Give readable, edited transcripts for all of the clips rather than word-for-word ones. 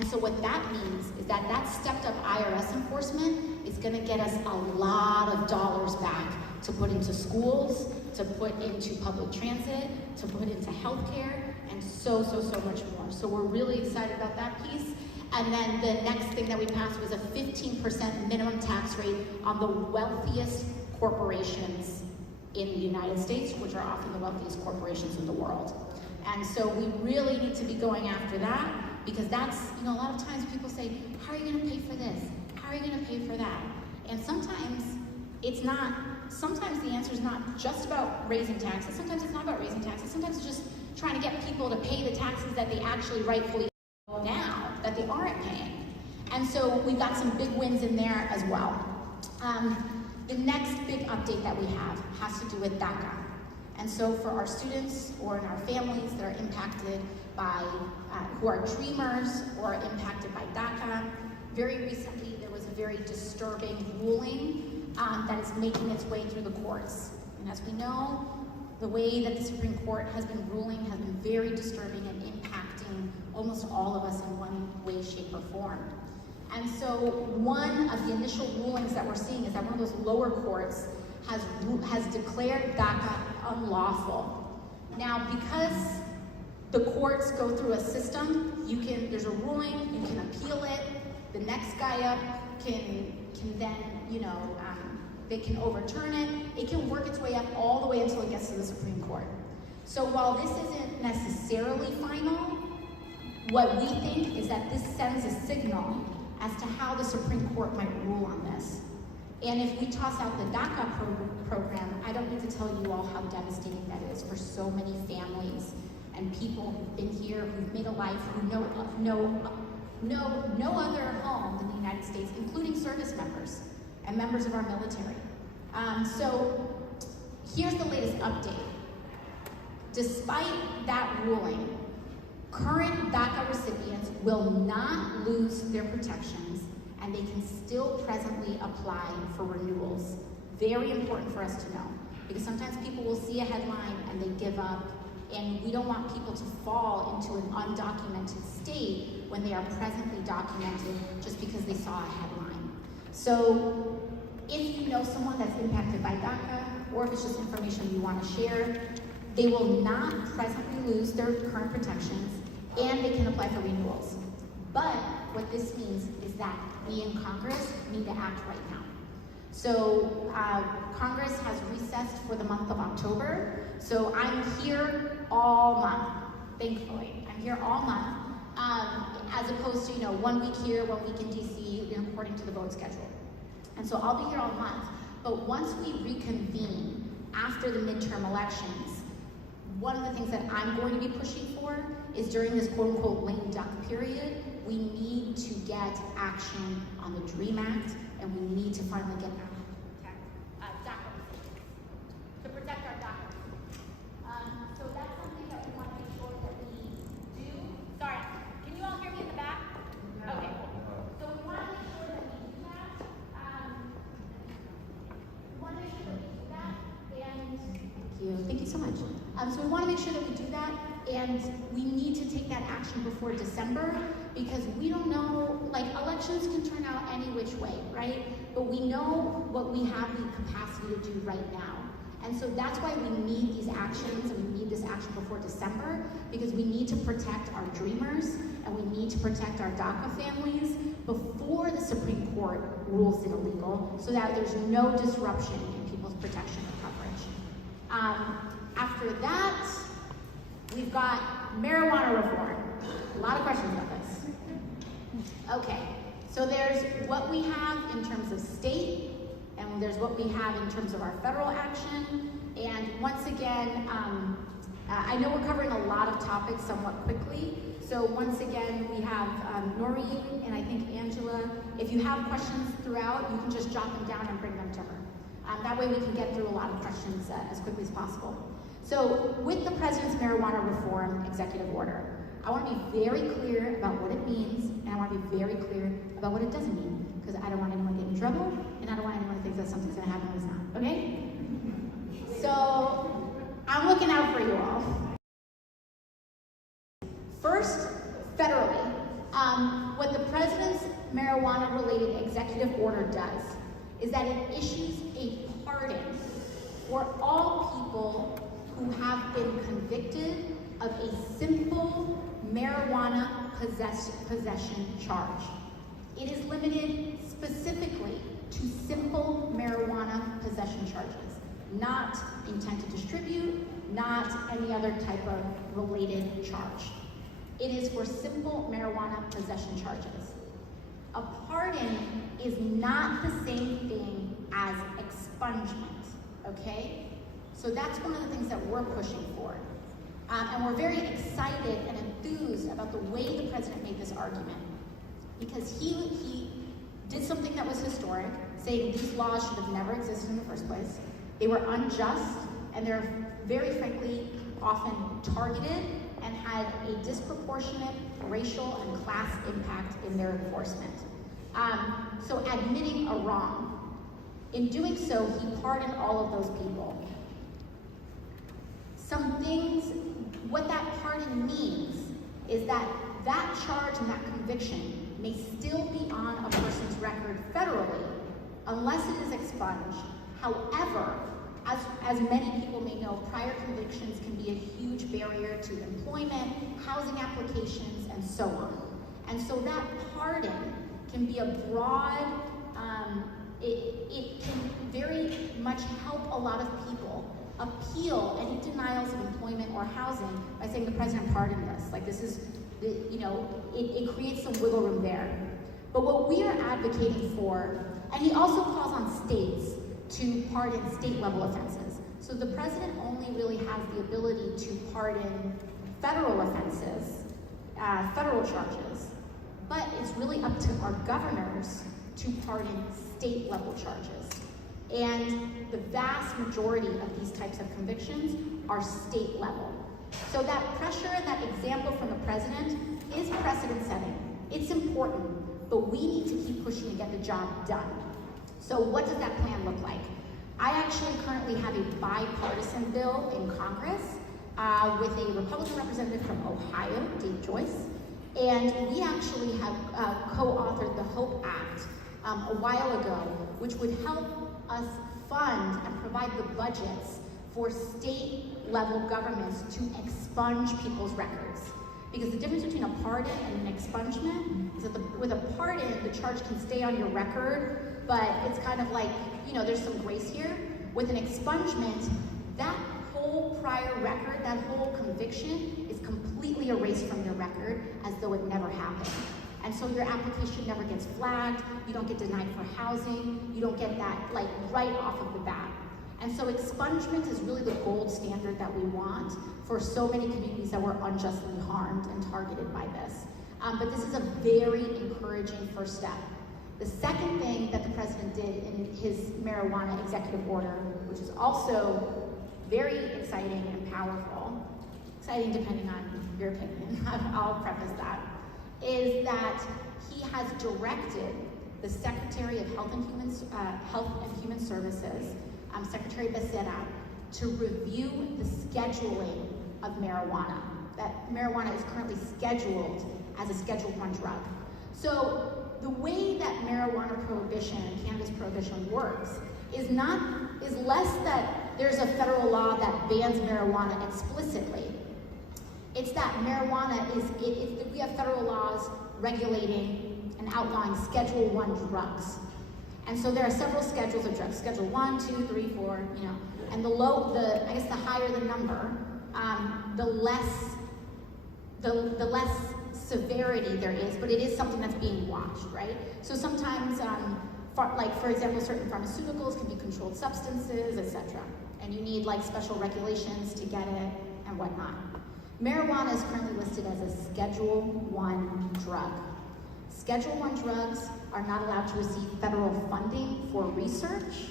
And so what that means is that that stepped up IRS enforcement is gonna get us a lot of dollars back to put into schools, to put into public transit, to put into healthcare, and so much more. So we're really excited about that piece. And then the next thing that we passed was a 15% minimum tax rate on the wealthiest corporations in the United States, which are often the wealthiest corporations in the world. And so we really need to be going after that, because that's, a lot of times people say, how are you gonna pay for this? How are you gonna pay for that? And sometimes it's not, sometimes the answer is not just about raising taxes. Sometimes it's not about raising taxes. Sometimes it's just trying to get people to pay the taxes that they actually rightfully owe now, that they aren't paying. And so we've got some big wins in there as well. The next big update that we have has to do with DACA. And so for our students or in our families that are impacted by, who are dreamers or impacted by DACA, very recently there was a very disturbing ruling that is making its way through the courts. And as we know, the way that the Supreme Court has been ruling has been very disturbing and impacting almost all of us in one way, shape, or form. And so one of the initial rulings that we're seeing is that one of those lower courts has declared DACA unlawful. Now, because the courts go through a system, there's a ruling, you can appeal it, the next guy up can then, they can overturn it. It can work its way up all the way until it gets to the Supreme Court. So while this isn't necessarily final, what we think is that this sends a signal as to how the Supreme Court might rule on this. And if we toss out the DACA program, I don't need to tell you all how devastating that is for so many families and people who've been here, who've made a life, who know no other home than the United States, including service members and members of our military. So here's the latest update. Despite that ruling, current DACA recipients will not lose their protections, and they can still presently apply for renewals. Very important for us to know, because sometimes people will see a headline and they give up, and we don't want people to fall into an undocumented state when they are presently documented just because they saw a headline. So if you know someone that's impacted by DACA, or if it's just information you want to share, they will not presently lose their current protections, and they can apply for renewals. But what this means is that we in Congress need to act right now. So Congress has recessed for the month of October, so I'm here all month, thankfully. I'm here all month, as opposed to 1 week here, 1 week in DC, according to the vote schedule. And so I'll be here all month, but once we reconvene after the midterm elections, one of the things that I'm going to be pushing for is during this quote-unquote lame duck period, we need to get action on the DREAM Act, and we need to finally get action to protect our DACA. So that's something that we want to make sure that we do. Sorry, can you all hear me in the back? Okay, cool. So we want to make sure that we do that. Thank you so much. So we want to make sure that we do that, and we need to take that action before December, because we don't know, elections can turn out any which way, right? But we know what we have the capacity to do right now. And so that's why we need these actions, and we need this action before December, because we need to protect our dreamers, and we need to protect our DACA families before the Supreme Court rules it illegal, so that there's no disruption in people's protection and coverage. After that, we've got marijuana reform. A lot of questions about this. Okay, so there's what we have in terms of state, and there's what we have in terms of our federal action. And once again, I know we're covering a lot of topics somewhat quickly. So once again, we have Noreen and I think Angela. If you have questions throughout, you can just jot them down and bring them to her. That way we can get through a lot of questions as quickly as possible. So with the President's Marijuana Reform Executive Order, I want to be very clear about what it means, and I want to be very clear about what it doesn't mean, because I don't want anyone to get in trouble, and I don't want anyone to think that something's going to happen when it's not, okay? So I'm looking out for you all. First, federally, What the president's marijuana-related executive order does is that it issues a pardon for all people who have been convicted of a simple marijuana possession charge. It is limited specifically to simple marijuana possession charges, not intent to distribute, not any other type of related charge. It is for simple marijuana possession charges. A pardon is not the same thing as expungement, okay? So that's one of the things that we're pushing for. And we're very excited and enthused about the way the president made this argument, because he did something that was historic, saying these laws should have never existed in the first place. They were unjust, and they're very frankly often targeted and had a disproportionate racial and class impact in their enforcement. So admitting a wrong. In doing so, he pardoned all of those people. Some things, what that pardon means is that that charge and that conviction may still be on a person's record federally unless it is expunged. However, as many people may know, prior convictions can be a huge barrier to employment, housing applications, and so on. And so that pardon can be a broad, it can very much help a lot of people appeal any denials of employment or housing by saying the president pardoned this. Like this is, it creates some wiggle room there. But what we are advocating for, and he also calls on states to pardon state-level offenses. So the president only really has the ability to pardon federal offenses, federal charges, but it's really up to our governors to pardon state-level charges. And the vast majority of these types of convictions are state level. So that pressure and that example from the president is precedent setting. It's important, but we need to keep pushing to get the job done. So what does that plan look like? I actually currently have a bipartisan bill in Congress with a Republican representative from Ohio, Dave Joyce, and we actually have co-authored the HOPE Act a while ago, which would help us fund and provide the budgets for state-level governments to expunge people's records. Because the difference between a pardon and an expungement is that with a pardon, the charge can stay on your record, but it's kind of like, there's some grace here. With an expungement, that whole prior record, that whole conviction is completely erased from your record as though it never happened. And so your application never gets flagged, you don't get denied for housing, you don't get that right off of the bat. And so expungement is really the gold standard that we want for so many communities that were unjustly harmed and targeted by this. But this is a very encouraging first step. The second thing that the president did in his marijuana executive order, which is also very exciting and powerful, exciting depending on your opinion, I'll preface that, is that he has directed the Secretary of Health and Human Services, Secretary Becerra, to review the scheduling of marijuana. That marijuana is currently scheduled as a Schedule I drug. So the way that marijuana prohibition and cannabis prohibition works is less that there's a federal law that bans marijuana explicitly. It's that marijuana we have federal laws regulating and outlawing Schedule I drugs. And so there are several schedules of drugs, Schedule 1, 2, 3, 4, and the higher the number, the less severity there is, but it is something that's being watched, right? So sometimes, for example, certain pharmaceuticals can be controlled substances, etc. And you need special regulations to get it and whatnot. Marijuana is currently listed as a Schedule I drug. Schedule I drugs are not allowed to receive federal funding for research.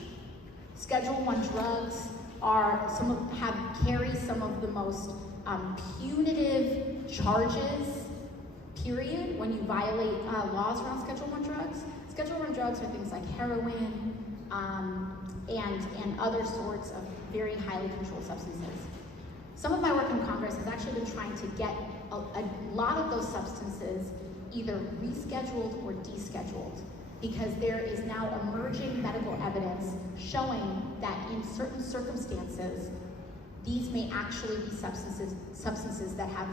Schedule I drugs carry some of the most punitive charges, period, when you violate laws around Schedule I drugs. Schedule I drugs are things like heroin and other sorts of very highly controlled substances. Some of my work in Congress has actually been trying to get a lot of those substances either rescheduled or descheduled, because there is now emerging medical evidence showing that in certain circumstances, these may actually be substances that have,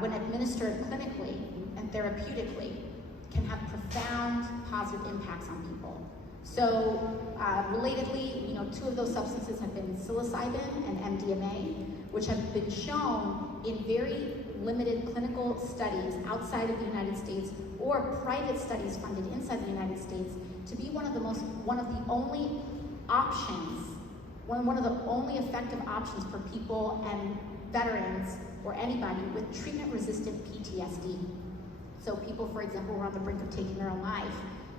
when administered clinically and therapeutically, can have profound positive impacts on people. So, relatedly, two of those substances have been psilocybin and MDMA, which have been shown in very limited clinical studies outside of the United States or private studies funded inside the United States to be one of the only options, one of the only effective options for people and veterans or anybody with treatment-resistant PTSD. So people, for example, who are on the brink of taking their own life.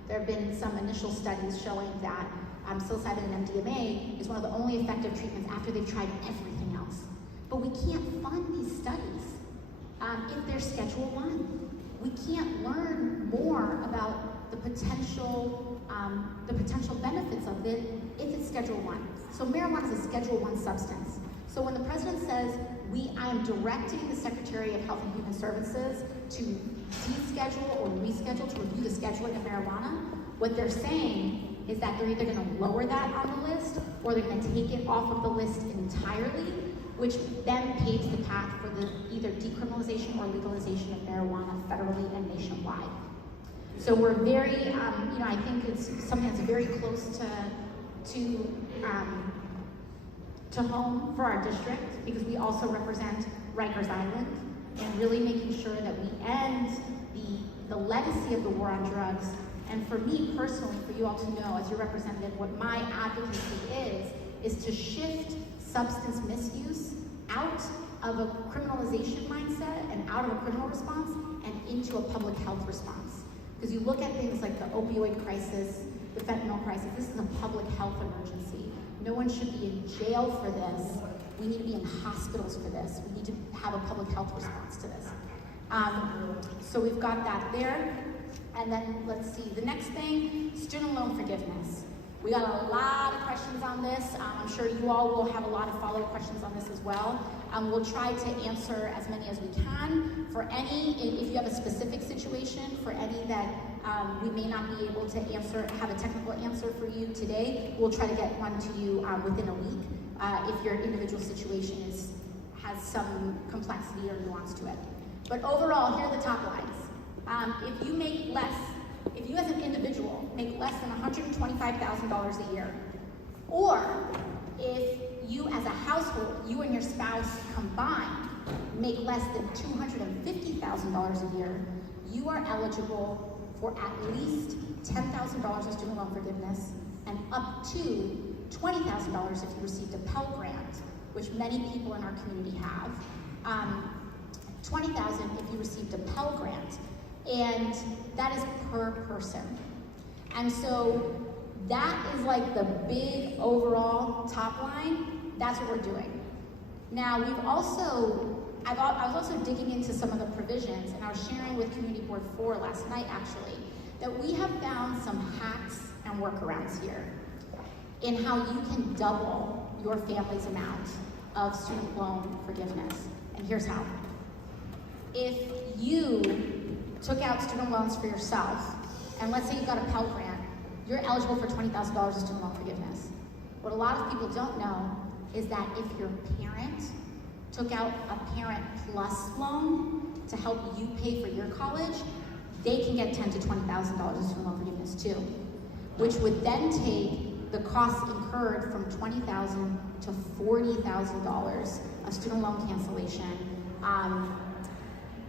There have been some initial studies showing that psilocybin and MDMA is one of the only effective treatments after they've tried everything else. But we can't fund these studies if they're Schedule I. We can't learn more about the potential benefits of it if it's Schedule I. So marijuana is a Schedule I substance. So when the president says, I am directing the Secretary of Health and Human Services to deschedule or reschedule, to review the scheduling of marijuana, what they're saying is that they're either going to lower that on the list or they're going to take it off of the list entirely, which then paves the path for the either decriminalization or legalization of marijuana federally and nationwide. So we're very, I think it's something that's very close to home for our district, because we also represent Rikers Island, and really making sure that we end the legacy of the war on drugs. And for me personally, for you all to know as your representative, what my advocacy is to shift substance misuse out of a criminalization mindset and out of a criminal response and into a public health response. Because you look at things like the opioid crisis, the fentanyl crisis, this is a public health emergency. No one should be in jail for this. We need to be in hospitals for this. We need to have a public health response to this. So we've got that there. And then let's see, the next thing, student loan forgiveness. We got a lot of questions on this. I'm sure you all will have a lot of follow-up questions on this as well. We'll try to answer as many as we can. For any, if you have a specific situation, for any that we may not be able to have a technical answer for you today, we'll try to get one to you within a week if your individual situation has some complexity or nuance to it. But overall, here are the top lines. If you as an individual make less than $125,000 a year, or if you as a household, you and your spouse combined, make less than $250,000 a year, you are eligible for at least $10,000 in student loan forgiveness and up to $20,000 if you received a Pell Grant, which many people in our community have. $20,000 if you received a Pell Grant, and that is per person. And so that is like the big overall top line. That's what we're doing. Now I was also digging into some of the provisions, and I was sharing with Community Board 4 last night actually, that we have found some hacks and workarounds here in how you can double your family's amount of student loan forgiveness. And here's how. If you took out student loans for yourself, and let's say you got a Pell Grant, you're eligible for $20,000 in student loan forgiveness. What a lot of people don't know is that if your parent took out a Parent Plus loan to help you pay for your college, they can get $10,000 to $20,000 in student loan forgiveness too, which would then take the costs incurred from $20,000 to $40,000 of student loan cancellation,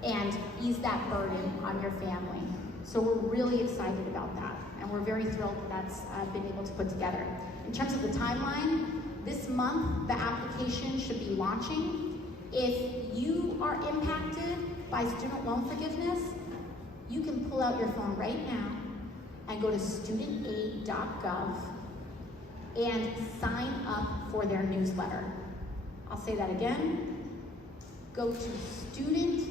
and ease that burden on your family. So we're really excited about that, and we're very thrilled that that's been able to put together. In terms of the timeline, this month the application should be launching. If you are impacted by student loan forgiveness, you can pull out your phone right now and go to studentaid.gov and sign up for their newsletter. I'll say that again. Go to studentaid.gov,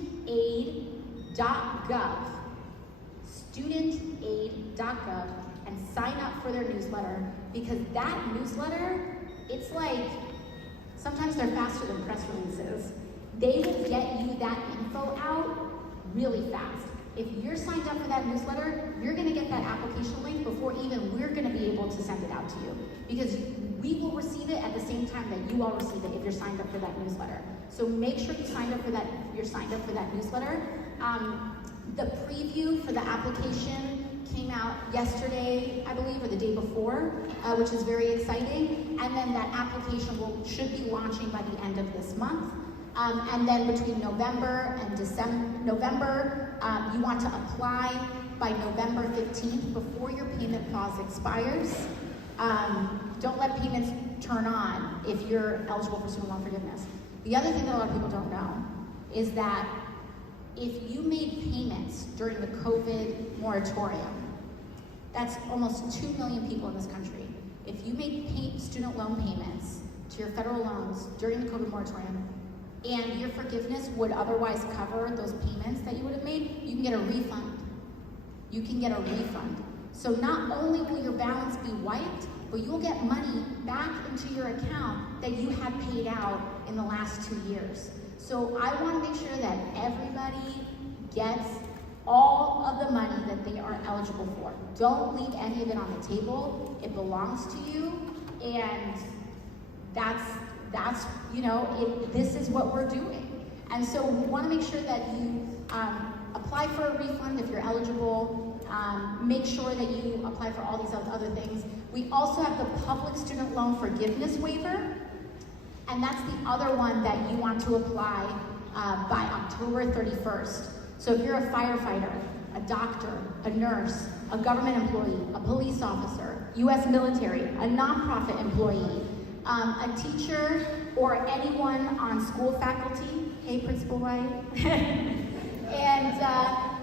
and sign up for their newsletter, because that newsletter, it's like, sometimes they're faster than press releases. They will get you that info out really fast. If you're signed up for that newsletter, you're gonna get that application link before even we're gonna be able to send it out to you. Because we will receive it at the same time that you all receive it if you're signed up for that newsletter. So make sure you're signed up for that newsletter. The preview for the application came out yesterday, I believe, or the day before, which is very exciting. And then that application should be launching by the end of this month. And then between November and November, you want to apply by November 15th before your payment pause expires. Don't let payments turn on if you're eligible for student loan forgiveness. The other thing that a lot of people don't know is that if you made payments during the COVID moratorium, that's almost 2 million people in this country. If you made student loan payments to your federal loans during the COVID moratorium, and your forgiveness would otherwise cover those payments that you would have made, you can get a refund. You can get a refund. So not only will your balance be wiped, but you'll get money back into your account that you had paid out in the last 2 years. So I want to make sure that everybody gets all of the money that they are eligible for. Don't leave any of it on the table. It belongs to you, and that's this is what we're doing. And so we want to make sure that you apply for a refund if you're eligible. Make sure that you apply for all these other things. We also have the public student loan forgiveness waiver, and that's the other one that you want to apply by October 31st. So if you're a firefighter, a doctor, a nurse, a government employee, a police officer, U.S. military, a nonprofit employee, a teacher, or anyone on school faculty, hey, Principal White, and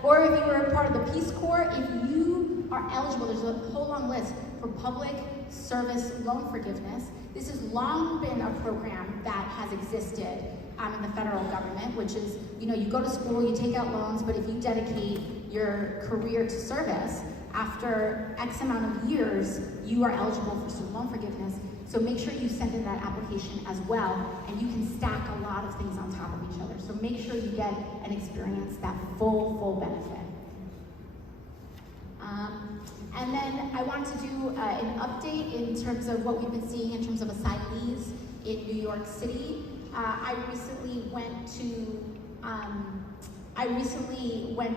or if you were a part of the Peace Corps, if you are eligible, there's a whole long list for public service loan forgiveness. This has long been a program that has existed in the federal government, which is, you go to school, you take out loans, but if you dedicate your career to service, after X amount of years, you are eligible for student loan forgiveness. So make sure you send in that application as well, and you can stack a lot of things on top of each other. So make sure you get and experience that full benefit. And then I want to do an update in terms of what we've been seeing in terms of asylees in New York City. I recently went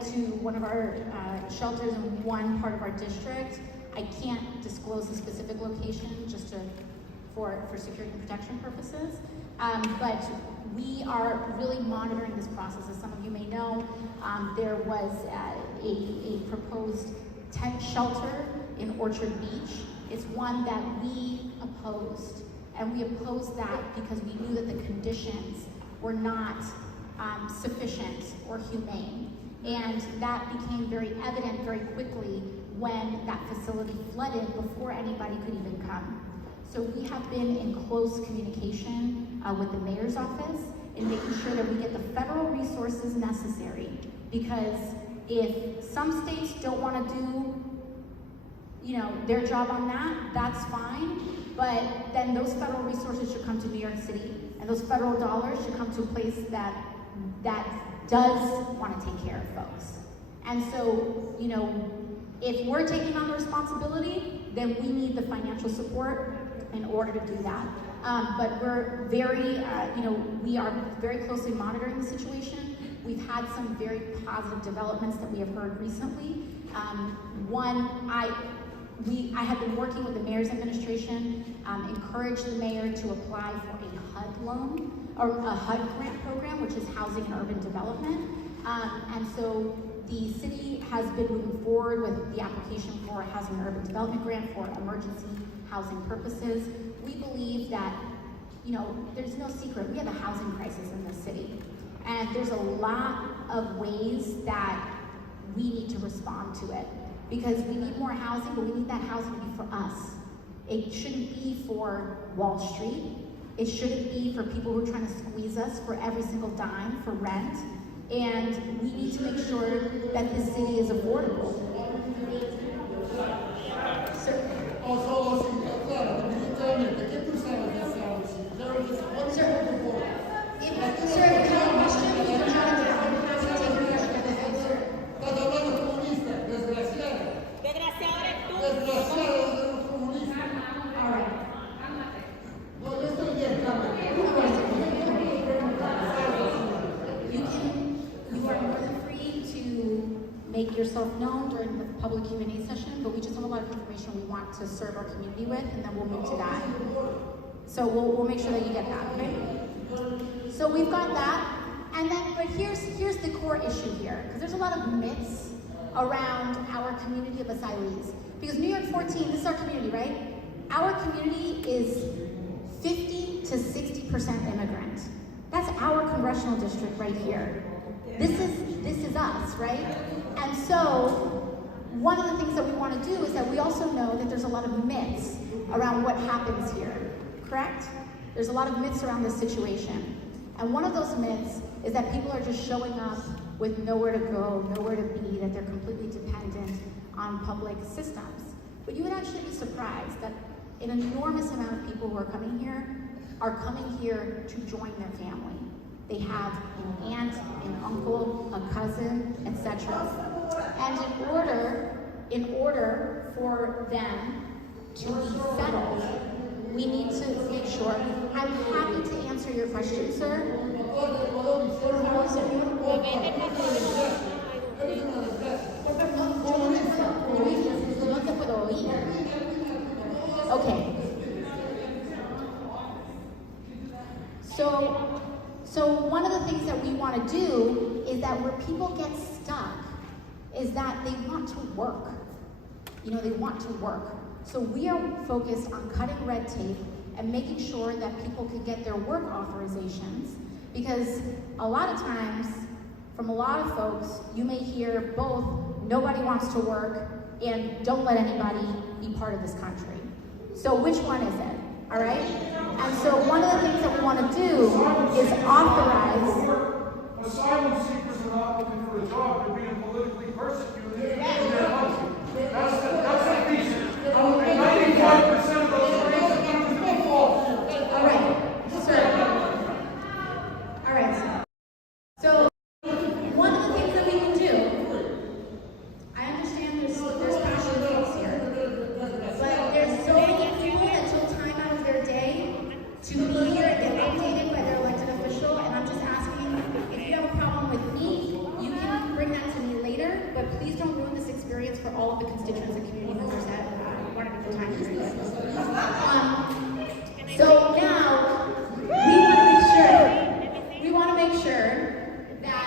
to one of our shelters in one part of our district. I can't disclose the specific location just for security and protection purposes, but we are really monitoring this process. As some of you may know, there was a proposed tent shelter in Orchard Beach. It's one that we opposed, and we opposed that because we knew that the conditions were not sufficient or humane. And that became very evident very quickly when that facility flooded before anybody could even come. So we have been in close communication with the mayor's office in making sure that we get the federal resources necessary, because if some states don't want to do their job on that, that's fine, but then those federal resources should come to New York City, and those federal dollars should come to a place that does want to take care of folks. And so, if we're taking on the responsibility, then we need the financial support in order to do that. But we're very, we are very closely monitoring the situation. We've had some very positive developments that we have heard recently. I have been working with the mayor's administration, encourage the mayor to apply for a HUD loan, or a HUD grant program, which is Housing and Urban Development. And so the city has been moving forward with the application for a Housing and Urban Development grant for emergency housing purposes. We believe that, there's no secret, we have a housing crisis in this city. And there's a lot of ways that we need to respond to it, because we need more housing, but we need that housing to be for us. It shouldn't be for Wall Street. It shouldn't be for people who are trying to squeeze us for every single dime for rent. And we need to make sure that this city is affordable. Sir, if you have a question, you can try to take your question. make yourself known during the public Q&A session, but we just have a lot of information we want to serve our community with, and then we'll move to that. So we'll make sure that you get that, okay? So we've got that, and then, but here's the core issue here, because there's a lot of myths around our community of asylees. Because New York 14, this is our community, right? Our community is 50 to 60% immigrant. That's our congressional district right here. This is us, right? And so, one of the things that we want to do is that we also know that there's a lot of myths around what happens here, correct? There's a lot of myths around this situation. And one of those myths is that people are just showing up with nowhere to go, nowhere to be, that they're completely dependent on public systems. But you would actually be surprised that an enormous amount of people who are coming here to join their family. They have an aunt, an uncle, a cousin, etc. And in order for them to be settled, we need to make sure. I'm happy to answer your question, sir. Okay. So one of the things that we want to do is that where people get stuck is that they want to work. They want to work. So we are focused on cutting red tape and making sure that people can get their work authorizations, because a lot of times, from a lot of folks, you may hear both nobody wants to work and don't let anybody be part of this country. So which one is it? All right? And so one of the things that we want to do is authorize. Asylum seekers are not looking for a job, they're being politically persecuted in their country. That's the reason. And 95% of those reasons are false. All right, sir. All right. So one of the things that we can do, I understand there's passionate folks here, but there's so many people that took time out of their day to be here and get updated by their elected official, and I'm just asking, if you have a problem with me, you can bring that to me later, but please don't ruin this experience for all of the constituents and community members that wanted to put time period. So now, we want to make sure that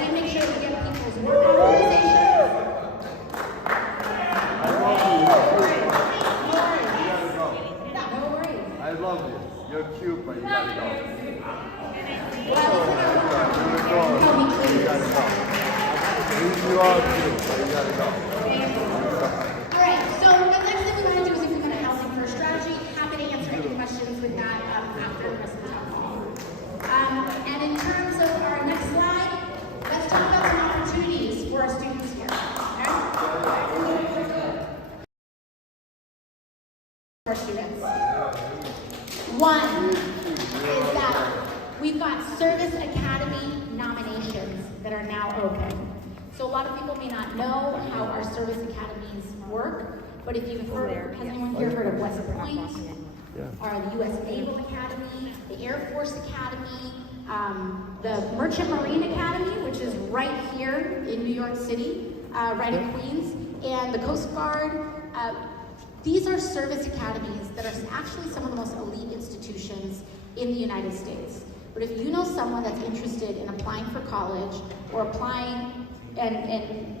we make sure we get people's work authorization. I love you. You're cute, but you gotta go. You are cute, but you gotta go. Alright, so the next thing we want to do is if we go to housing first strategy. Happy to answer any questions with that after the rest of the talk. And in terms of our next slide, let's talk about some opportunities for our students here. Our students. One is that we've got Service Academy nominations that are now open. So a lot of people may not know how our service academies work, but if you've heard, has anyone here heard of West Point, or the U.S. Naval Academy, the Air Force Academy, the Merchant Marine Academy, which is right here in New York City, right in Queens, and the Coast Guard. These are service academies that are actually some of the most elite institutions in the United States. But if you know someone that's interested in applying for college or applying and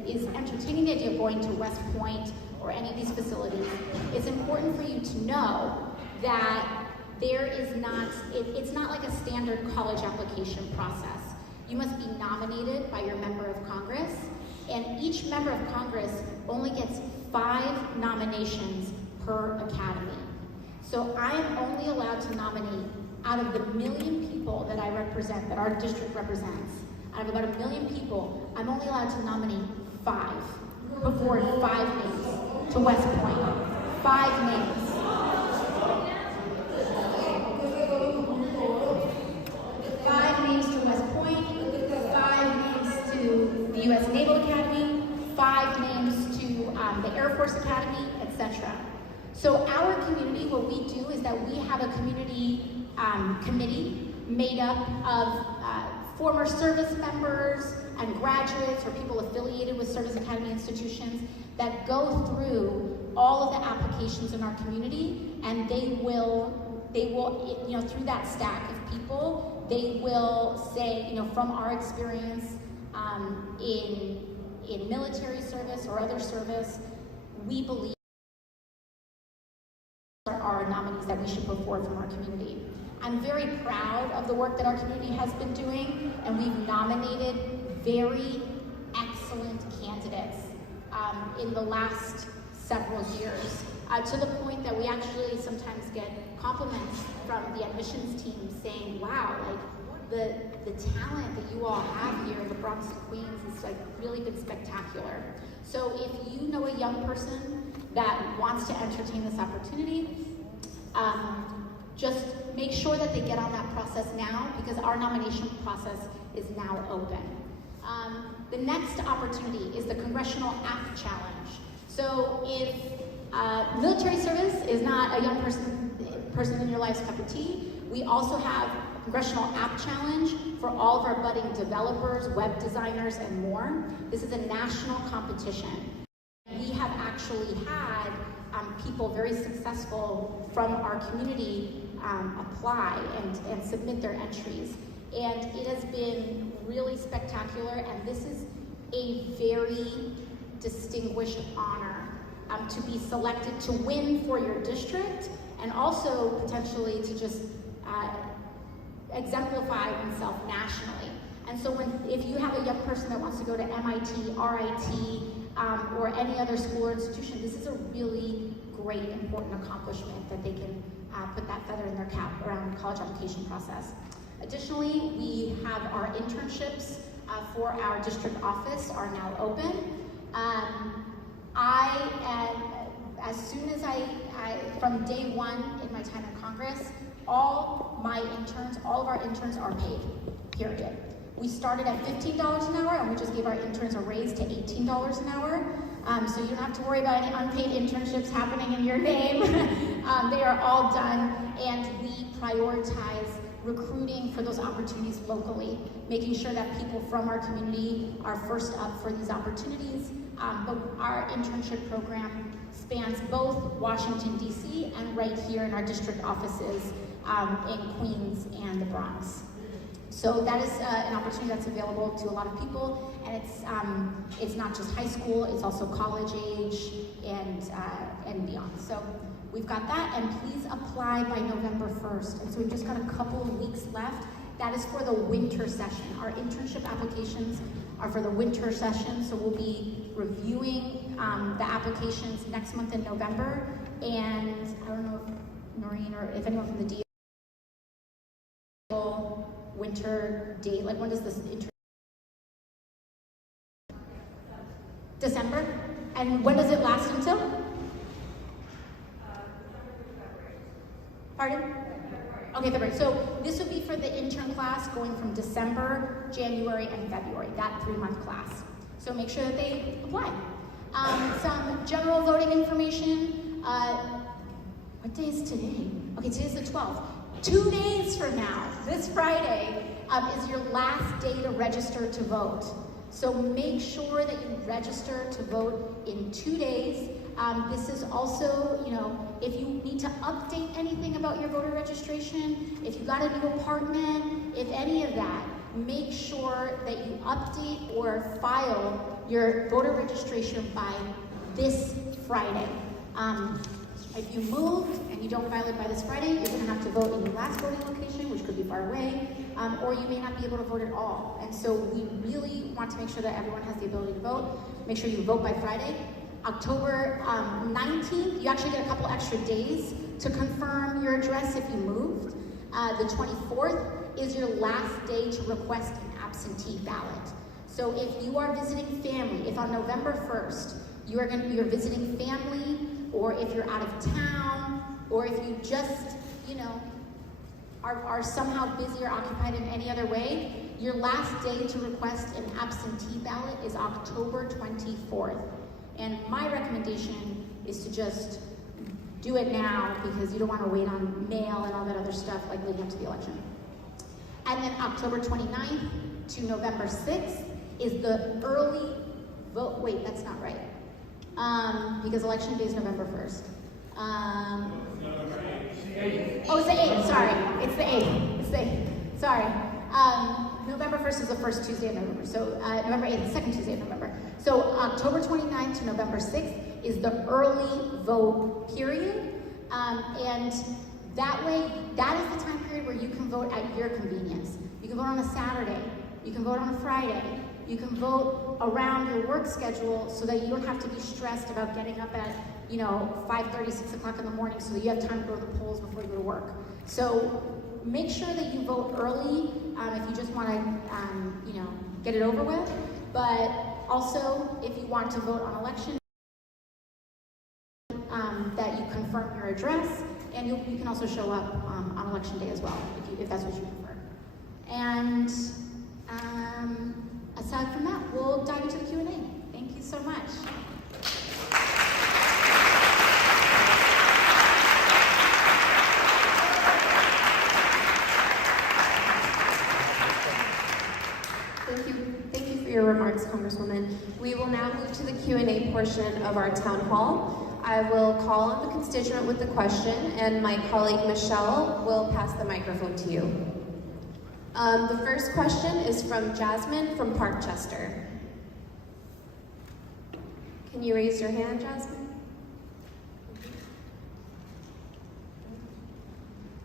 is entertaining the idea of going to West Point or any of these facilities, it's important for you to know that there is not, it's not like a standard college application process. You must be nominated by your member of Congress, and each member of Congress only gets 5 nominations per academy. So I am only allowed to nominate out of the 1 million people that I represent, that our district represents. Out of about 1 million people, I'm only allowed to nominate 5, put forward 5 names to West Point. 5 names. 5 names to West Point, 5 names to the U.S. Naval Academy, 5 names to the Air Force Academy, etc. So our community, what we do is that we have a community committee made up of former service members, and graduates or people affiliated with service academy institutions that go through all of the applications in our community, and they will, through that stack of people, they will say, from our experience in military service or other service, we believe are nominees that we should put forward from our community. I'm very proud of the work that our community has been doing, and we've nominated very excellent candidates in the last several years, to the point that we actually sometimes get compliments from the admissions team saying, wow, the talent that you all have here in the Bronx and Queens is really been spectacular. So if you know a young person that wants to entertain this opportunity, just make sure that they get on that process now, because our nomination process is now open. The next opportunity is the Congressional App Challenge. So if military service is not a young person in your life's cup of tea, we also have Congressional App Challenge for all of our budding developers, web designers, and more. This is a national competition. We have actually had people very successful from our community apply and submit their entries. And it has been really spectacular, and this is a very distinguished honor to be selected to win for your district, and also potentially to just exemplify oneself nationally. And so if you have a young person that wants to go to MIT, RIT, or any other school or institution, this is a really great, important accomplishment that they can put that feather in their cap around the college application process. Additionally, we have our internships for our district office are now open. As soon as from day one in my time in Congress, all of our interns are paid, period. We started at $15 an hour, and we just gave our interns a raise to $18 an hour. So you don't have to worry about any unpaid internships happening in your name. They are all done, and we prioritize recruiting for those opportunities locally, making sure that people from our community are first up for these opportunities. But our internship program spans both Washington, D.C. and right here in our district offices in Queens and the Bronx. So that is an opportunity that's available to a lot of people, and it's not just high school, it's also college age and beyond. So we've got that, and please apply by November 1st. And so we've just got a couple of weeks left. That is for the winter session. Our internship applications are for the winter session, so we'll be reviewing the applications next month in November. And I don't know if Noreen or if anyone from the DA winter date, when does this December? And when does it last until? Pardon? Okay, February. So this would be for the intern class going from December, January, and February, that 3-month class. So make sure that they apply. Some general voting information. What day is today? Okay, today's the 12th. 2 days from now, this Friday, is your last day to register to vote. So make sure that you register to vote in 2 days. This is also, if you need to update anything about your voter registration, if you got a new apartment, if any of that, make sure that you update or file your voter registration by this Friday. If you moved and you don't file it by this Friday, you're going to have to vote in your last voting location, which could be far away, or you may not be able to vote at all. And so we really want to make sure that everyone has the ability to vote. Make sure you vote by Friday. October 19th, you actually get a couple extra days to confirm your address if you moved. The 24th is your last day to request an absentee ballot. So if you are visiting family, if on November 1st you're visiting family, or if you're out of town, or if you just, are somehow busy or occupied in any other way, your last day to request an absentee ballot is October 24th. And my recommendation is to just do it now, because you don't want to wait on mail and all that other stuff leading up to the election. And then October 29th to November 6th is the early vote. Wait, that's not right. Because election day is November 1st. Oh, it's the 8th, sorry. It's the 8th. It's the 8th. Sorry. November 1st is the first Tuesday of November. So November 8th, the second Tuesday of November. So October 29th to November 6th is the early vote period. And that way, that is the time period where you can vote at your convenience. You can vote on a Saturday. You can vote on a Friday. You can vote around your work schedule so that you don't have to be stressed about getting up at 5:30, 6 o'clock in the morning so that you have time to go to the polls before you go to work. So make sure that you vote early if you just want to, get it over with. But also, if you want to vote on election, that you confirm your address, and you can also show up on election day as well, if that's what you prefer. And aside from that, we'll dive into the Q&A. Thank you so much. Thank you for your remarks, Congresswoman. We will now move to the Q&A portion of our town hall. I will call on the constituent with the question, and my colleague Michelle will pass the microphone to you. The first question is from Jasmine from Parkchester. Can you raise your hand, Jasmine?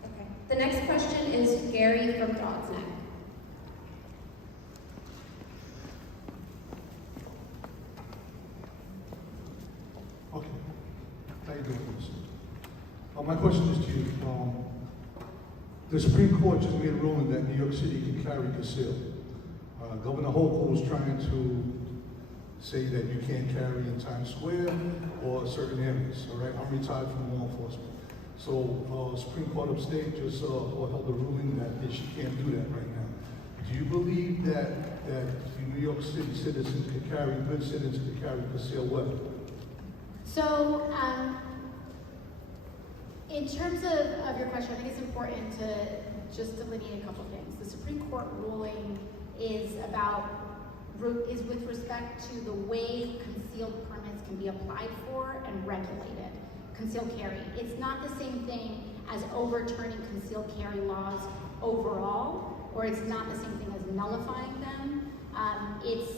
Okay. The next question is Gary from Dog's Neck. Okay. How you doing, Bruce? My question is to you. The Supreme Court just made a ruling that New York City can carry concealed. Governor Hochul was trying to say that you can't carry in Times Square or certain areas, all right? I'm retired from law enforcement. So Supreme Court upstate just held a ruling that she can't do that right now. Do you believe that New York City citizens can carry, good citizens can carry concealed weapons? So, in terms of your question, I think it's important to just delineate a couple things. The Supreme Court ruling is with respect to the way concealed permits can be applied for and regulated. Concealed carry. It's not the same thing as overturning concealed carry laws overall, or it's not the same thing as nullifying them. It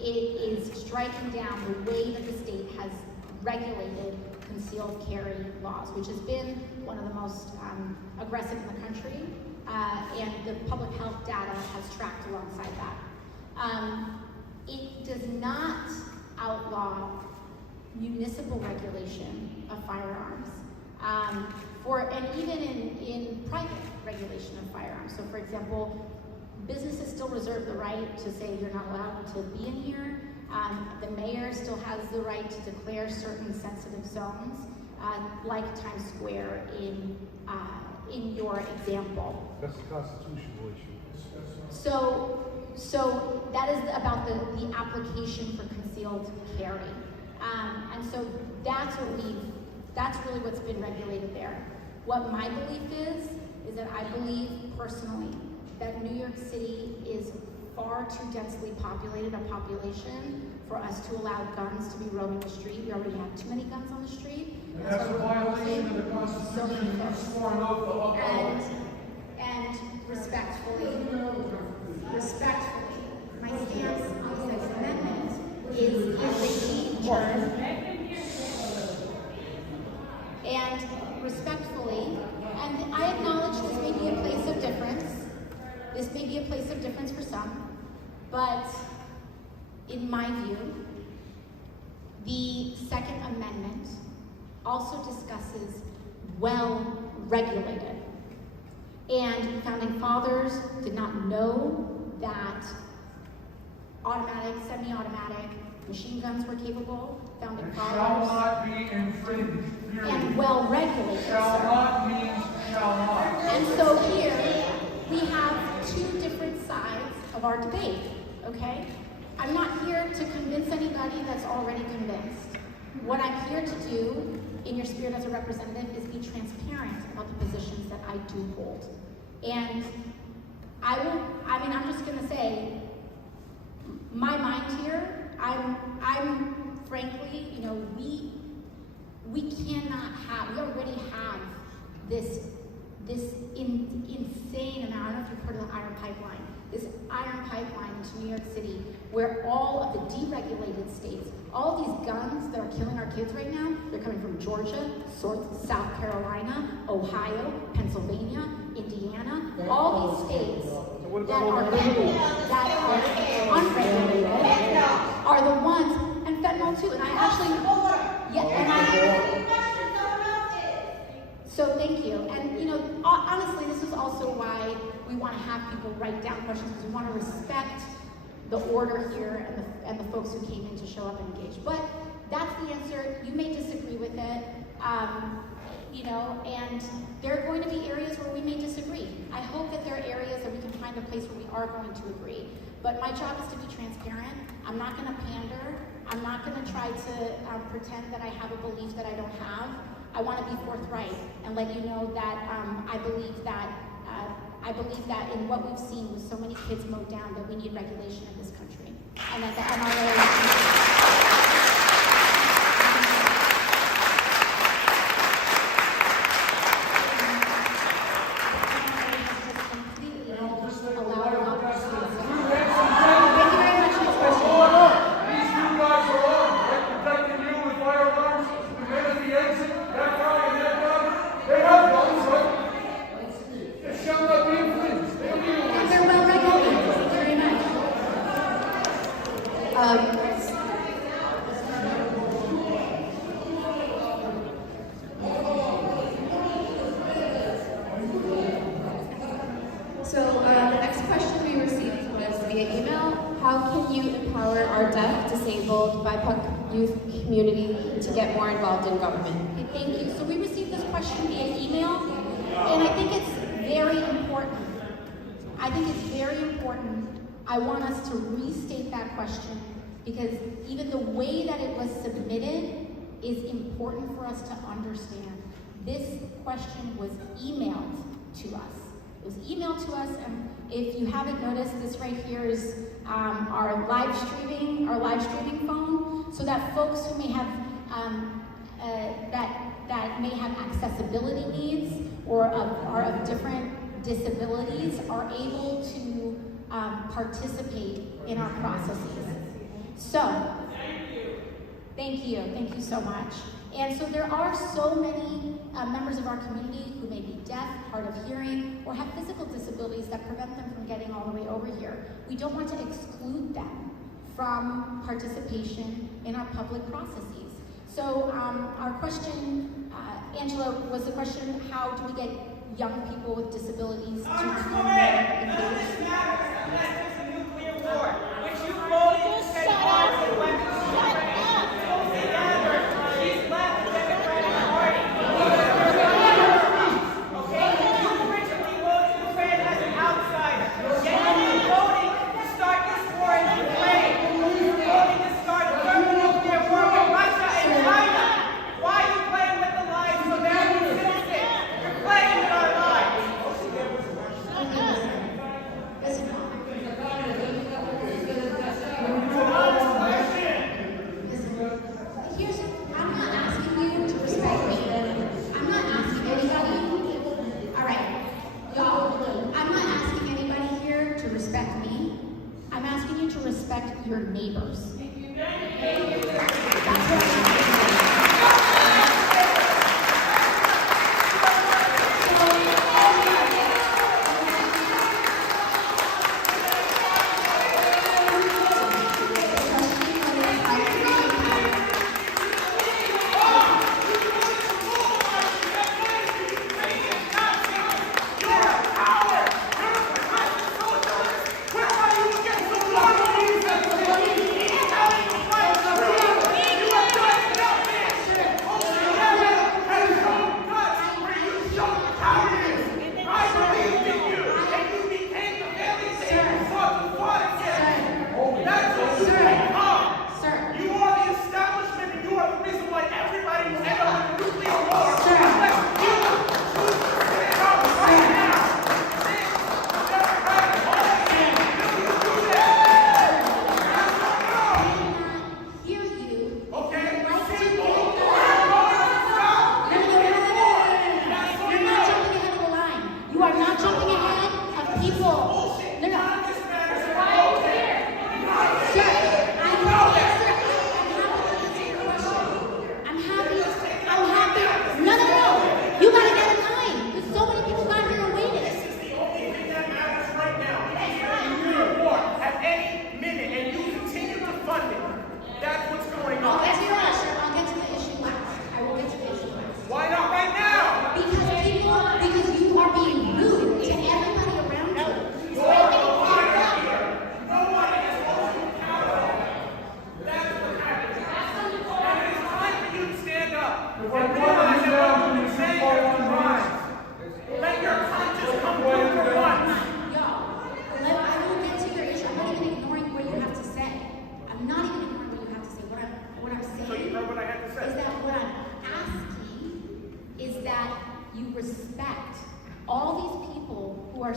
is striking down the way that the state has regulated concealed carry laws, which has been one of the most aggressive in the country, and the public health data has tracked alongside that. It does not outlaw municipal regulation of firearms, and even in private regulation of firearms. So for example, businesses still reserve the right to say you're not allowed to be in here. The mayor still has the right to declare certain sensitive zones, like Times Square in your example. That's a constitutional issue. So that is about the application for concealed carry. And so that's really what's been regulated there. What my belief is that I believe personally that New York City is far too densely populated a population for us to allow guns to be roaming the street. We already have too many guns on the street. And that's a violation of the Constitution. You swore an oath to uphold. And respectfully, my stance on the Sixth Amendment is the term. And respectfully, and I acknowledge this may be a place of difference. This may be a place of difference for some, but in my view, the Second Amendment also discusses well-regulated. And founding fathers did not know that automatic, semi-automatic machine guns were capable. Founding It fathers. shall not be infringed, period. And well-regulated, Shall sir. not means shall not. And so here, we have two different sides of our debate, okay? I'm not here to convince anybody that's already convinced. What I'm here to do, in your spirit as a representative, is be transparent about the positions that I do hold. And I'm just gonna say, my mind here, I'm frankly, you know, we cannot have, we already have this insane amount. I don't know if you've heard of the iron pipeline. This iron pipeline into New York City, where all of the deregulated states, all these guns that are killing our kids right now, they're coming from Georgia, South Carolina, Ohio, Pennsylvania, Indiana, all these states that are unregulated are the ones, and fentanyl too. And I actually, so thank you. And you know, honestly, this is also why we want to have people write down questions, because we want to respect the order here and the folks who came in to show up and engage. But that's the answer. You may disagree with it, you know, and there are going to be areas where we may disagree. I hope that there are areas that we can find a place where we are going to agree. But my job is to be transparent. I'm not going to pander. I'm not going to try to pretend that I have a belief that I don't have. I want to be forthright and let you know that I believe that in what we've seen with so many kids mowed down, that we need regulation in this country, and that the NRA. The next question we received was via email. How can you empower our deaf, disabled, BIPOC youth community to get more involved in government? Okay, thank you. So we received this question via email, and I think it's very important. I want us to restate that question, because even the way that it was submitted is important for us to understand. This question was emailed to us. It was emailed to us, and if you haven't noticed, this right here is our live streaming phone, so that folks who may have that may have accessibility needs or are of different disabilities are able to participate in our processes. So, thank you so much. And so there are so many members of our community who may be deaf, hard of hearing, or have physical disabilities that prevent them from getting all the way over here. We don't want to exclude them from participation in our public processes. So our question, Angela, was the question, how do we get young people with disabilities to be more engaged?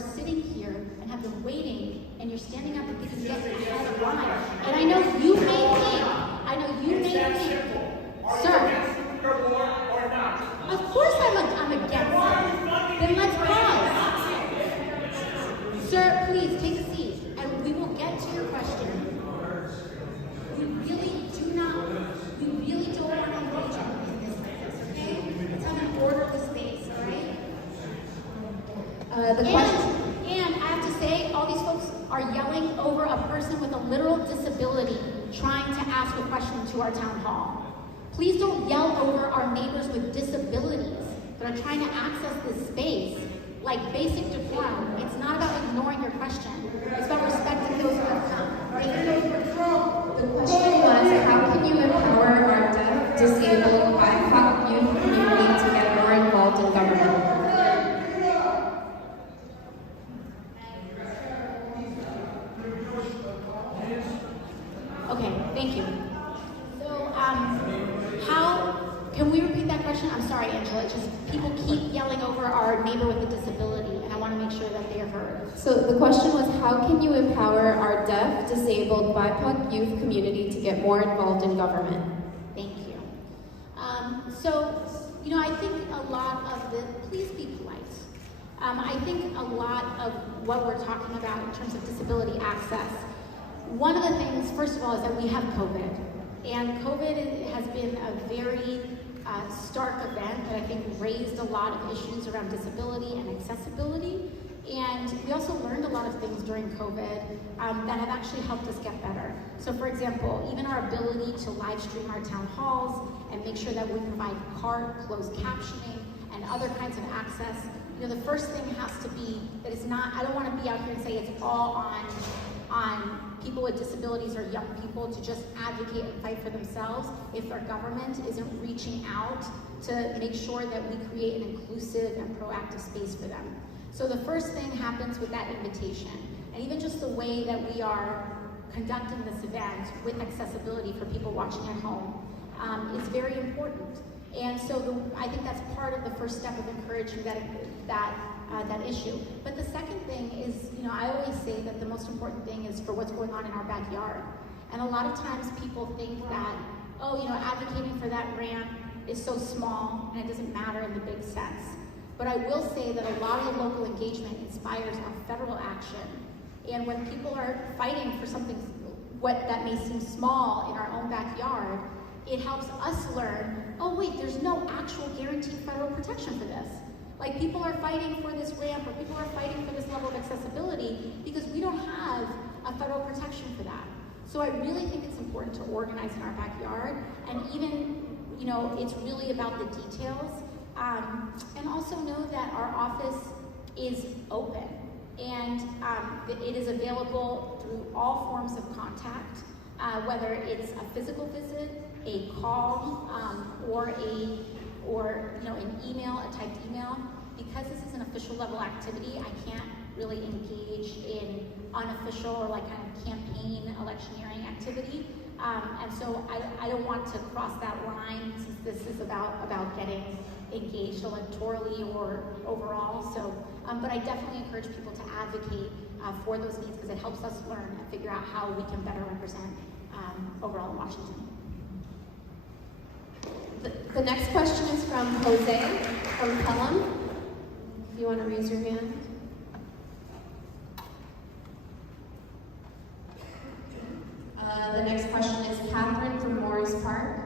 sitting here and have been waiting, and you're standing up and thinking, yes, ahead of line. And I know you may think, sir, of course I'm against it. Then let's pause. Sir, please take a seat, and we will get to your question. We really don't want to engage in this, okay? Let's have an orderly space, all right? The question. And I have to say, all these folks are yelling over a person with a literal disability trying to ask a question to our town hall. Please don't yell over our neighbors with disabilities that are trying to access this space like basic decorum. It's not about ignoring your question. It's about respecting those who have come. The question was, how can you empower our deaf, disabled, BIPOC youth community to get more involved in government? Okay, thank you. So, can we repeat that question? I'm sorry, Angela. It's just people keep yelling over our neighbor with a disability, and I want to make sure that they are heard. So the question was, how can you empower our deaf, disabled, BIPOC youth community to get more involved in government? Thank you. I think a lot of please be polite. I think a lot of what we're talking about in terms of disability access, one of the things, first of all, is that we have COVID. And COVID has been a very stark event that I think raised a lot of issues around disability and accessibility. And we also learned a lot of things during COVID that have actually helped us get better. So for example, even our ability to live stream our town halls and make sure that we provide closed captioning and other kinds of access. The first thing has to be that it's not, I don't want to be out here and say it's all on people with disabilities or young people to just advocate and fight for themselves if their government isn't reaching out to make sure that we create an inclusive and proactive space for them. So the first thing happens with that invitation, and even just the way that we are conducting this event with accessibility for people watching at home is very important. And so I think that's part of the first step of encouraging that issue. But the second thing is, I always say that the most important thing is for what's going on in our backyard. And a lot of times people think that, advocating for that ramp is so small and it doesn't matter in the big sense. But I will say that a lot of the local engagement inspires our federal action. And when people are fighting for something that may seem small in our own backyard, it helps us learn, oh wait, there's no actual guaranteed federal protection for this. Like people are fighting for this ramp or people are fighting for this level of accessibility because we don't have a federal protection for that. So I really think it's important to organize in our backyard, and even, it's really about the details. And also know that our office is open and it is available through all forms of contact, whether it's a physical visit, a call, or an email, a typed email. Because this is an official level activity, I can't really engage in unofficial or kind of campaign electioneering activity. And so I don't want to cross that line since this is about getting engaged electorally or overall. So, but I definitely encourage people to advocate for those needs because it helps us learn and figure out how we can better represent overall in Washington. The next question is from Jose from Pelham. If you want to raise your hand. The next question is Catherine from Morris Park.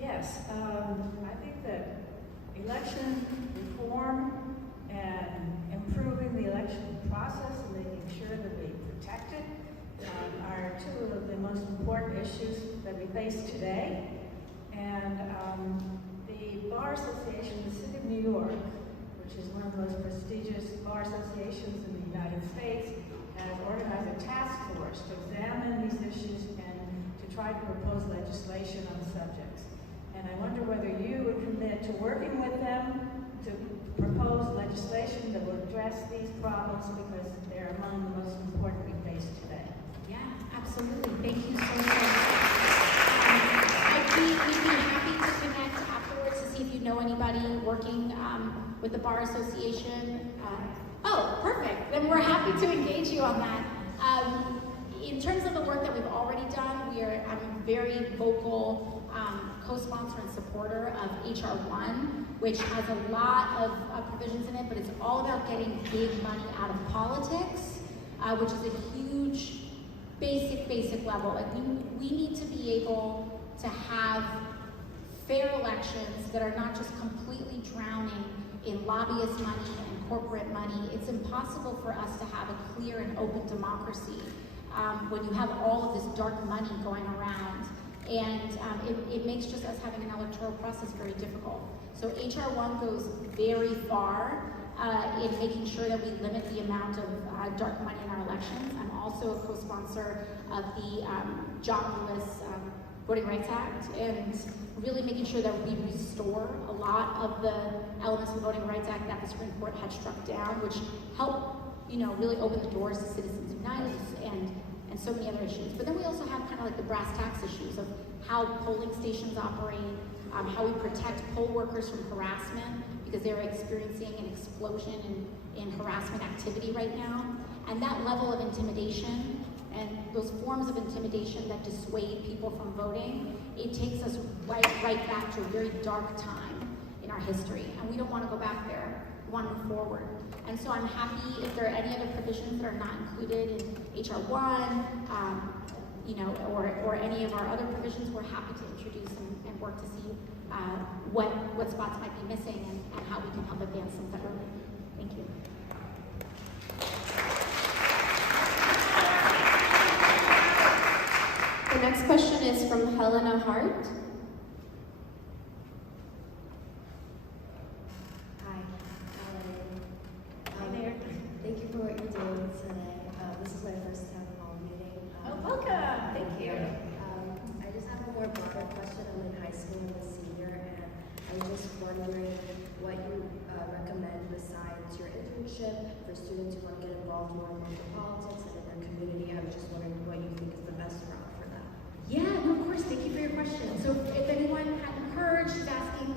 Yes, I think that election reform and improving the election process and making sure that we protect it are two of the most important issues that we face today. And the Bar Association of the City of New York, which is one of the most prestigious bar associations in the United States, has organized a task force to examine these issues and to try to propose legislation on the subjects. And I wonder whether you would commit to working with them to propose legislation that will address these problems because they're among the most important we face today. Yeah, absolutely. Thank you so much. I anybody working with the Bar Association? Oh, perfect. Then we're happy to engage you on that. In terms of the work that we've already done, I'm very vocal co-sponsor and supporter of HR 1, which has a lot of provisions in it, but it's all about getting big money out of politics, which is a huge, basic level. Like we need to be able to have fair elections that are not just completely drowning in lobbyist money and corporate money. It's impossible for us to have a clear and open democracy when you have all of this dark money going around. And it makes just us having an electoral process very difficult. So HR 1 goes very far in making sure that we limit the amount of dark money in our elections. I'm also a co-sponsor of the John Lewis Voting Rights Act, and really making sure that we restore a lot of the elements of the Voting Rights Act that the Supreme Court had struck down, which help, really open the doors to Citizens United and so many other issues. But then we also have kind of like the brass tacks issues of how polling stations operate, how we protect poll workers from harassment, because they're experiencing an explosion in harassment activity right now. And that level of intimidation and those forms of intimidation that dissuade people from voting, it takes us right back to a very dark time in our history. And we don't want to go back there. We want to move forward. And so I'm happy if there are any other provisions that are not included in HR 1, or any of our other provisions, we're happy to introduce and work to see what spots might be missing and how we can help advance them federally. Thank you. The next question is from Helena Hart. Thank you for what you're doing today. This is my first town hall meeting. Welcome. Thank you. I just have a more broader question. I'm in high school and a senior, and I was just wondering what you recommend besides your internship for students who want to get involved more in local politics and in their community. I was just wondering what you think is the best route for that. Yeah, no, of course. Thank you for your question. So if anyone hadn't heard, she's asking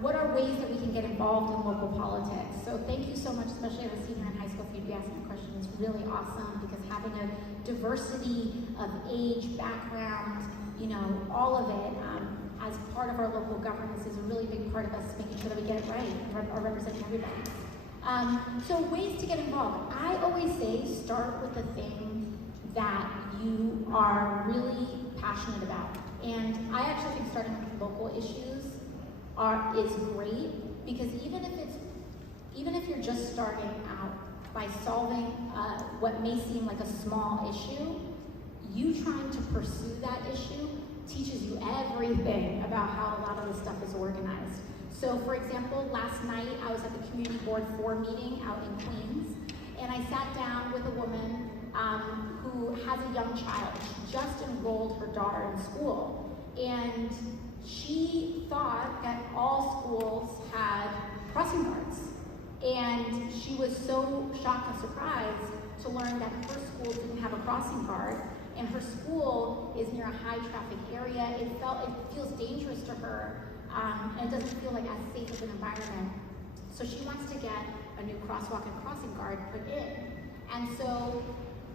what are ways that we can get involved in local politics? So thank you so much, especially as a senior in high school, for you to be asking the question. It's really awesome because having a diversity of age, background, all of it as part of our local governance is a really big part of us making sure that we get it right and are representing everybody. So ways to get involved. I always say start with the thing that you are really passionate about. And I actually think starting with local issues is great, because even if you're just starting out by solving what may seem like a small issue, you trying to pursue that issue teaches you everything about how a lot of this stuff is organized. So for example, last night I was at the Community Board 4 meeting out in Queens, and I sat down with a woman who has a young child. She just enrolled her daughter in school, and she thought that all schools had crossing guards. And she was so shocked and surprised to learn that her school didn't have a crossing guard, and her school is near a high traffic area. It feels dangerous to her, and it doesn't feel like as safe of an environment. So she wants to get a new crosswalk and crossing guard put in. And so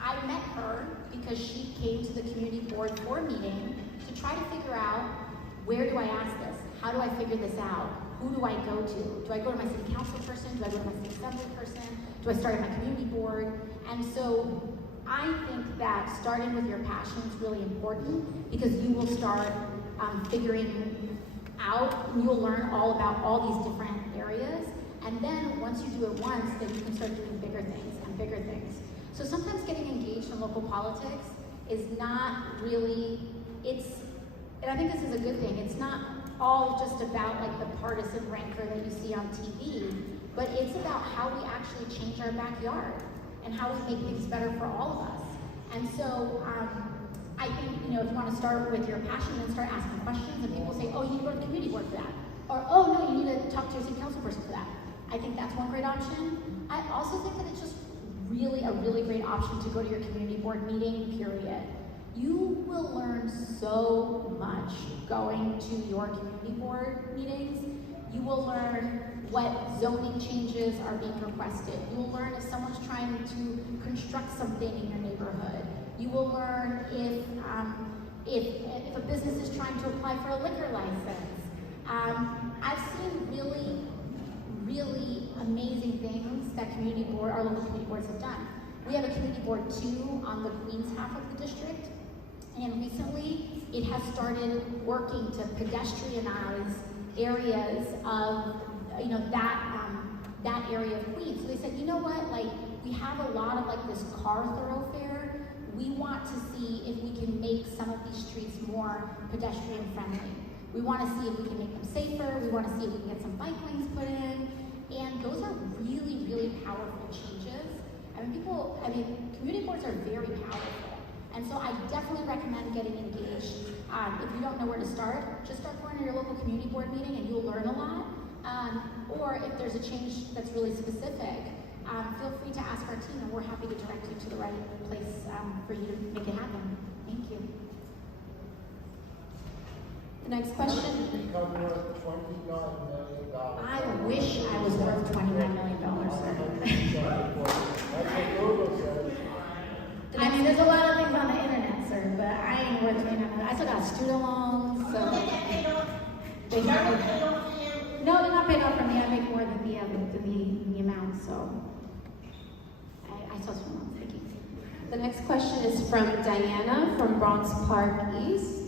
I met her because she came to the Community Board 4 meeting to try to figure out, where do I ask this? How do I figure this out? Who do I go to? Do I go to my city council person? Do I go to my city assembly person? Do I start at my community board? And so I think that starting with your passion is really important, because you will start figuring out, and you'll learn all about all these different areas. And then once you do it once, then you can start doing bigger things and bigger things. So sometimes getting engaged in local politics is not really, and I think this is a good thing, it's not all just about like the partisan rancor that you see on TV, but it's about how we actually change our backyard and how we make things better for all of us. And so I think, if you want to start with your passion, then start asking questions, and people say, oh, you need to go to the community board for that. Or, oh, no, you need to talk to your city council person for that. I think that's one great option. I also think that it's just really a really great option to go to your community board meeting, period. You will learn so much going to your community board meetings. You will learn what zoning changes are being requested. You will learn if someone's trying to construct something in your neighborhood. You will learn if a business is trying to apply for a liquor license. I've seen really, really amazing things that our local community boards have done. We have a community board 2 on the Queens half of the district, and recently it has started working to pedestrianize areas of that area of Queens. So they said, you know what, like, we have a lot of like this car thoroughfare. We want to see if we can make some of these streets more pedestrian friendly. We want to see if we can make them safer. We want to see if we can get some bike lanes put in. And those are really, really powerful changes. Community boards are very powerful. And so I definitely recommend getting engaged. If you don't know where to start, just start going to your local community board meeting and you'll learn a lot. Or if there's a change that's really specific, feel free to ask our team and we're happy to direct you to the right place for you to make it happen. Thank you. The next question. Become worth $29 million. I wish I was worth $29 million. I mean, there's a lot of things on the internet, sir, but I ain't worth $29 million. I still got student loans, so. No, they're not paid off for me. I make more than the amount, so. I still have student loans. Thank you. The next question is from Diana from Bronx Park East.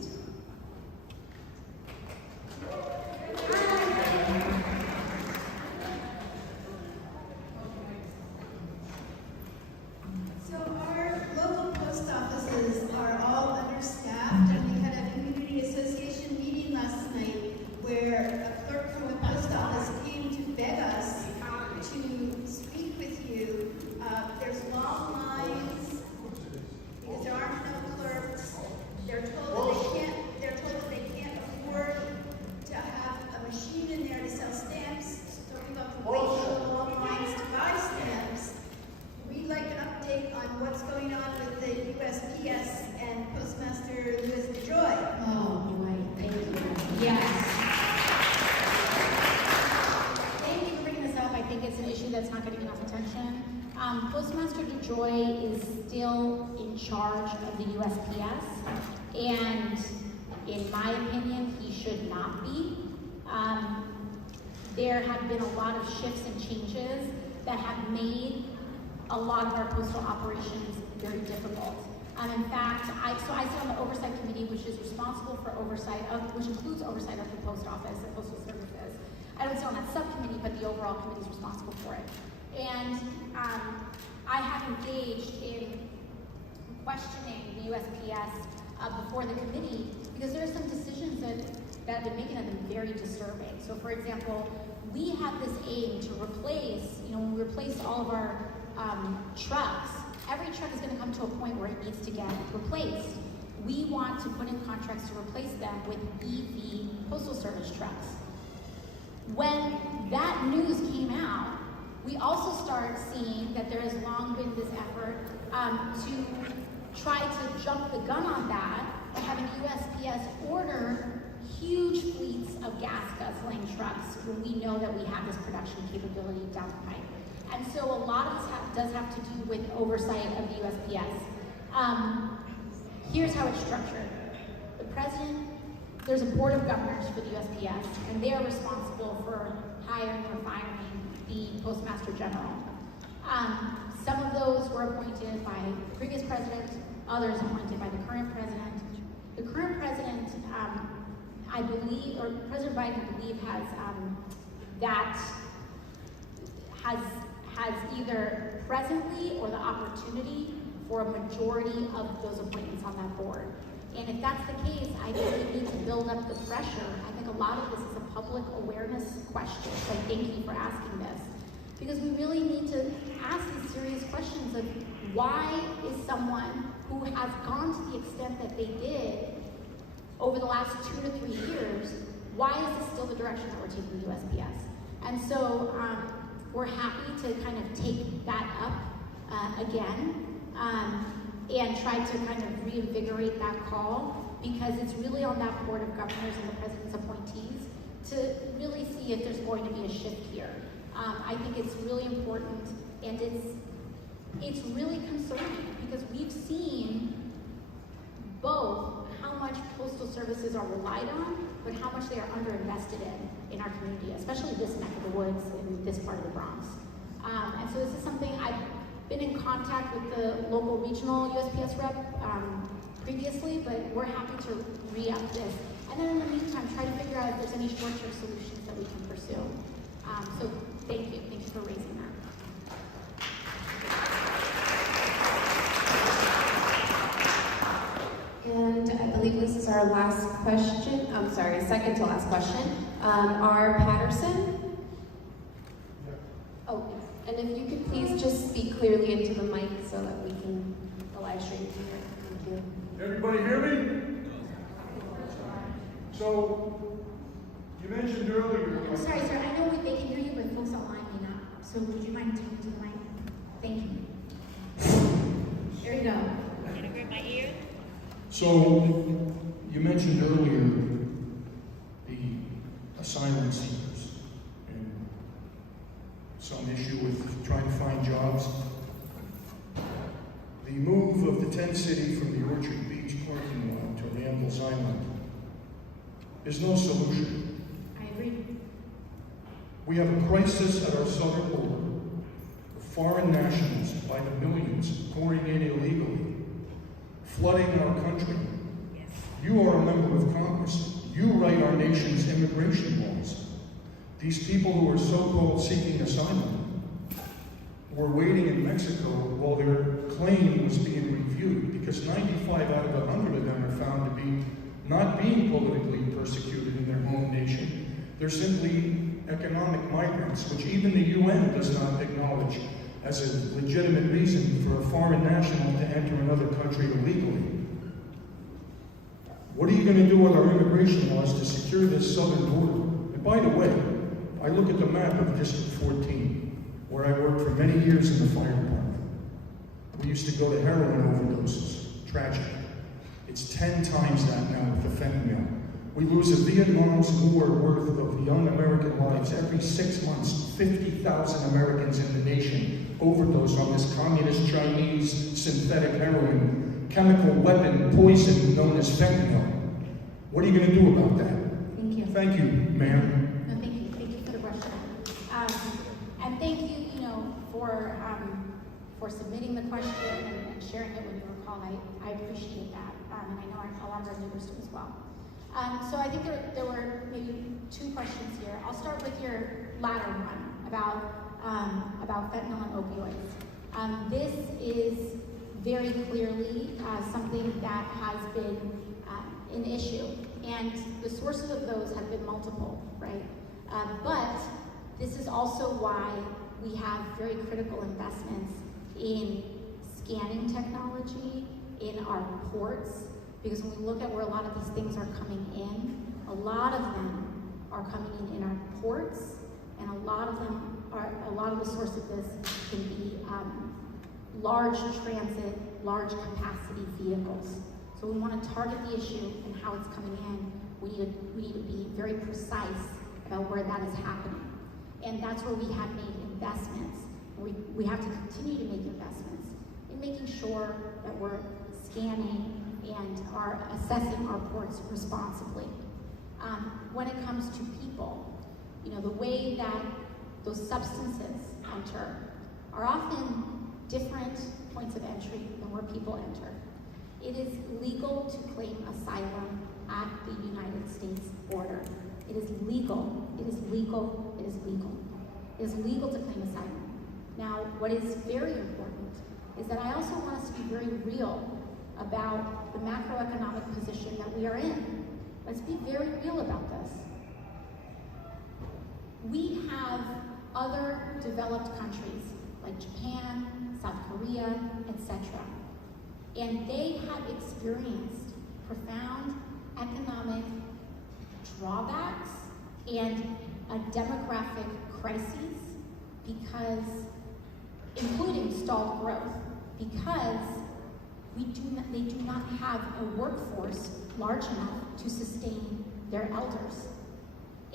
So our local post offices are all understaffed, and we had a community association meeting last night where a clerk from the post office came to beg us to speak with you. There's long lines because there aren't enough clerks. They're told that they can't afford to have a machine in there to sell stamps, so people have to wait for the long lines to buy stamps. We'd like an update on what's going on with the USPS and Postmaster Louis DeJoy. Oh, right. Thank you. Yes. Thank you for bringing this up. I think it's an issue that's not getting enough attention. Postmaster DeJoy is still in charge of the USPS, and in my opinion, he should not be. There have been a lot of shifts and changes that have made a lot of our postal operations very difficult. In fact, I sit on the oversight committee, which is responsible for oversight which includes oversight of the post office and postal services. I don't sit on that subcommittee, but the overall committee is responsible for it. And I have engaged in questioning the USPS before the committee because there are some decisions that have been making that have been very disturbing. So for example, we have this aim to replace, when we replace all of our trucks, every truck is going to come to a point where it needs to get replaced. We want to put in contracts to replace them with EV postal service trucks. When that news came out, we also started seeing that there has long been this effort to try to jump the gun on that by having USPS order huge fleets of gas guzzling trucks when we know that we have this production capability down the pipe. And so a lot of this does have to do with oversight of the USPS. Here's how it's structured. The president, there's a board of governors for the USPS, and they are responsible for hiring or firing the Postmaster General. Some of those were appointed by the previous president, others appointed by the current president. The current president, I believe, or President Biden, I believe, has either presently or the opportunity for a majority of those appointments on that board. And if that's the case, I think we need to build up the pressure. I think a lot of this is a public awareness question, so thank you for asking this. Because we really need to ask these serious questions of why is someone who has gone to the extent that they did over the last 2 to 3 years, why is this still the direction that we're taking the USPS? And so we're happy to kind of take that up again. and tried to kind of reinvigorate that call, because it's really on that Board of Governors and the President's appointees to really see if there's going to be a shift here. I think it's really important, and it's really concerning, because we've seen both how much postal services are relied on, but how much they are underinvested in our community, especially this neck of the woods in this part of the Bronx. And so this is something I've been in contact with the local regional USPS rep previously, but we're happy to re-up this. And then in the meantime, try to figure out if there's any short-term solutions that we can pursue. So thank you for raising that. And I believe this is our last question. I'm sorry, second to last question. R. Patterson? Oh, and if you could please just speak clearly into the mic so that we can, the live stream can hear. Thank you. Everybody hear me? So, you mentioned earlier. I'm sorry, sir. I know they can hear you, but folks online may not. So would you mind talking to the mic? Thank you. There you go. Can I grab my ear? So, you mentioned earlier the asylum seekers and some issue with trying to find jobs. The move of the tent city from the Orchard Beach parking lot to Randall's Island is no solution. I agree. We have a crisis at our southern border of foreign nationals by the millions pouring in illegally, flooding our country. Yes. You are a member of Congress. You write our nation's immigration laws. These people who are so-called seeking asylum were waiting in Mexico while their claim was being reviewed, because 95 out of 100 of them are found to be not being politically persecuted in their home nation. They're simply economic migrants, which even the UN does not acknowledge as a legitimate reason for a foreign national to enter another country illegally. What are you going to do with our immigration laws to secure this southern border? And by the way, I look at the map of District 14, where I worked for many years in the fire department. We used to go to heroin overdoses. Tragic. It's 10 times that now with the fentanyl. We lose a Vietnam's war worth of young American lives every 6 months. 50,000 Americans in the nation overdose on this communist Chinese synthetic heroin, chemical weapon poison known as fentanyl. What are you going to do about that? Thank you. Thank you, ma'am. No, thank you. Thank you for the question. And thank you, for submitting the question and sharing it when you were called. I appreciate that. And I know a lot of our neighbors do as well. So I think there were maybe two questions here. I'll start with your latter one about fentanyl and opioids. This is very clearly something that has been an issue, and the sources of those have been multiple, right? But this is also why we have very critical investments in scanning technology in our ports, because when we look at where a lot of these things are coming in, a lot of them are coming in our ports, and a lot of the source of this can be large transit, large capacity vehicles. So we want to target the issue and how it's coming in. We need to be very precise about where that is happening. And that's where we have made investments. We have to continue to make investments in making sure that we're scanning and are assessing our ports responsibly. When it comes to people, the way that those substances enter are often different points of entry than where people enter. It is legal to claim asylum at the United States border. It is legal. It is legal. It is legal. It is legal to claim asylum. Now, what is very important is that I also want us to be very real about the macroeconomic position that we are in. Let's be very real about this. We have other developed countries like Japan, South Korea, etc. And they have experienced profound economic drawbacks and a demographic crisis including stalled growth, because they do not have a workforce large enough to sustain their elders.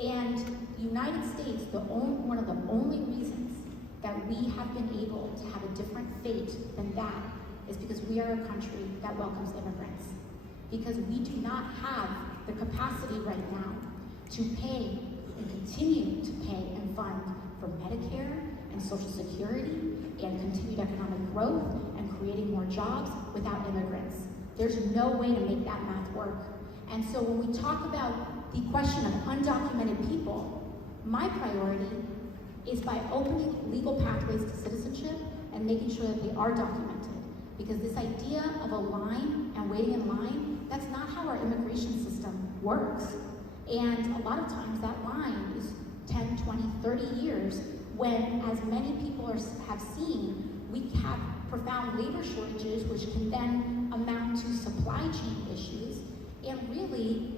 And the United States, one of the only reasons that we have been able to have a different fate than that is because we are a country that welcomes immigrants. Because we do not have the capacity right now to pay and continue to pay and fund for Medicare and Social Security and continued economic growth and creating more jobs without immigrants. There's no way to make that math work. And so when we talk about the question of undocumented people, my priority is by opening legal pathways to citizenship and making sure that they are documented. Because this idea of a line and waiting in line, that's not how our immigration system works. And a lot of times that line is 10, 20, 30 years when, as many people have seen, we have profound labor shortages, which can then amount to supply chain issues. And really,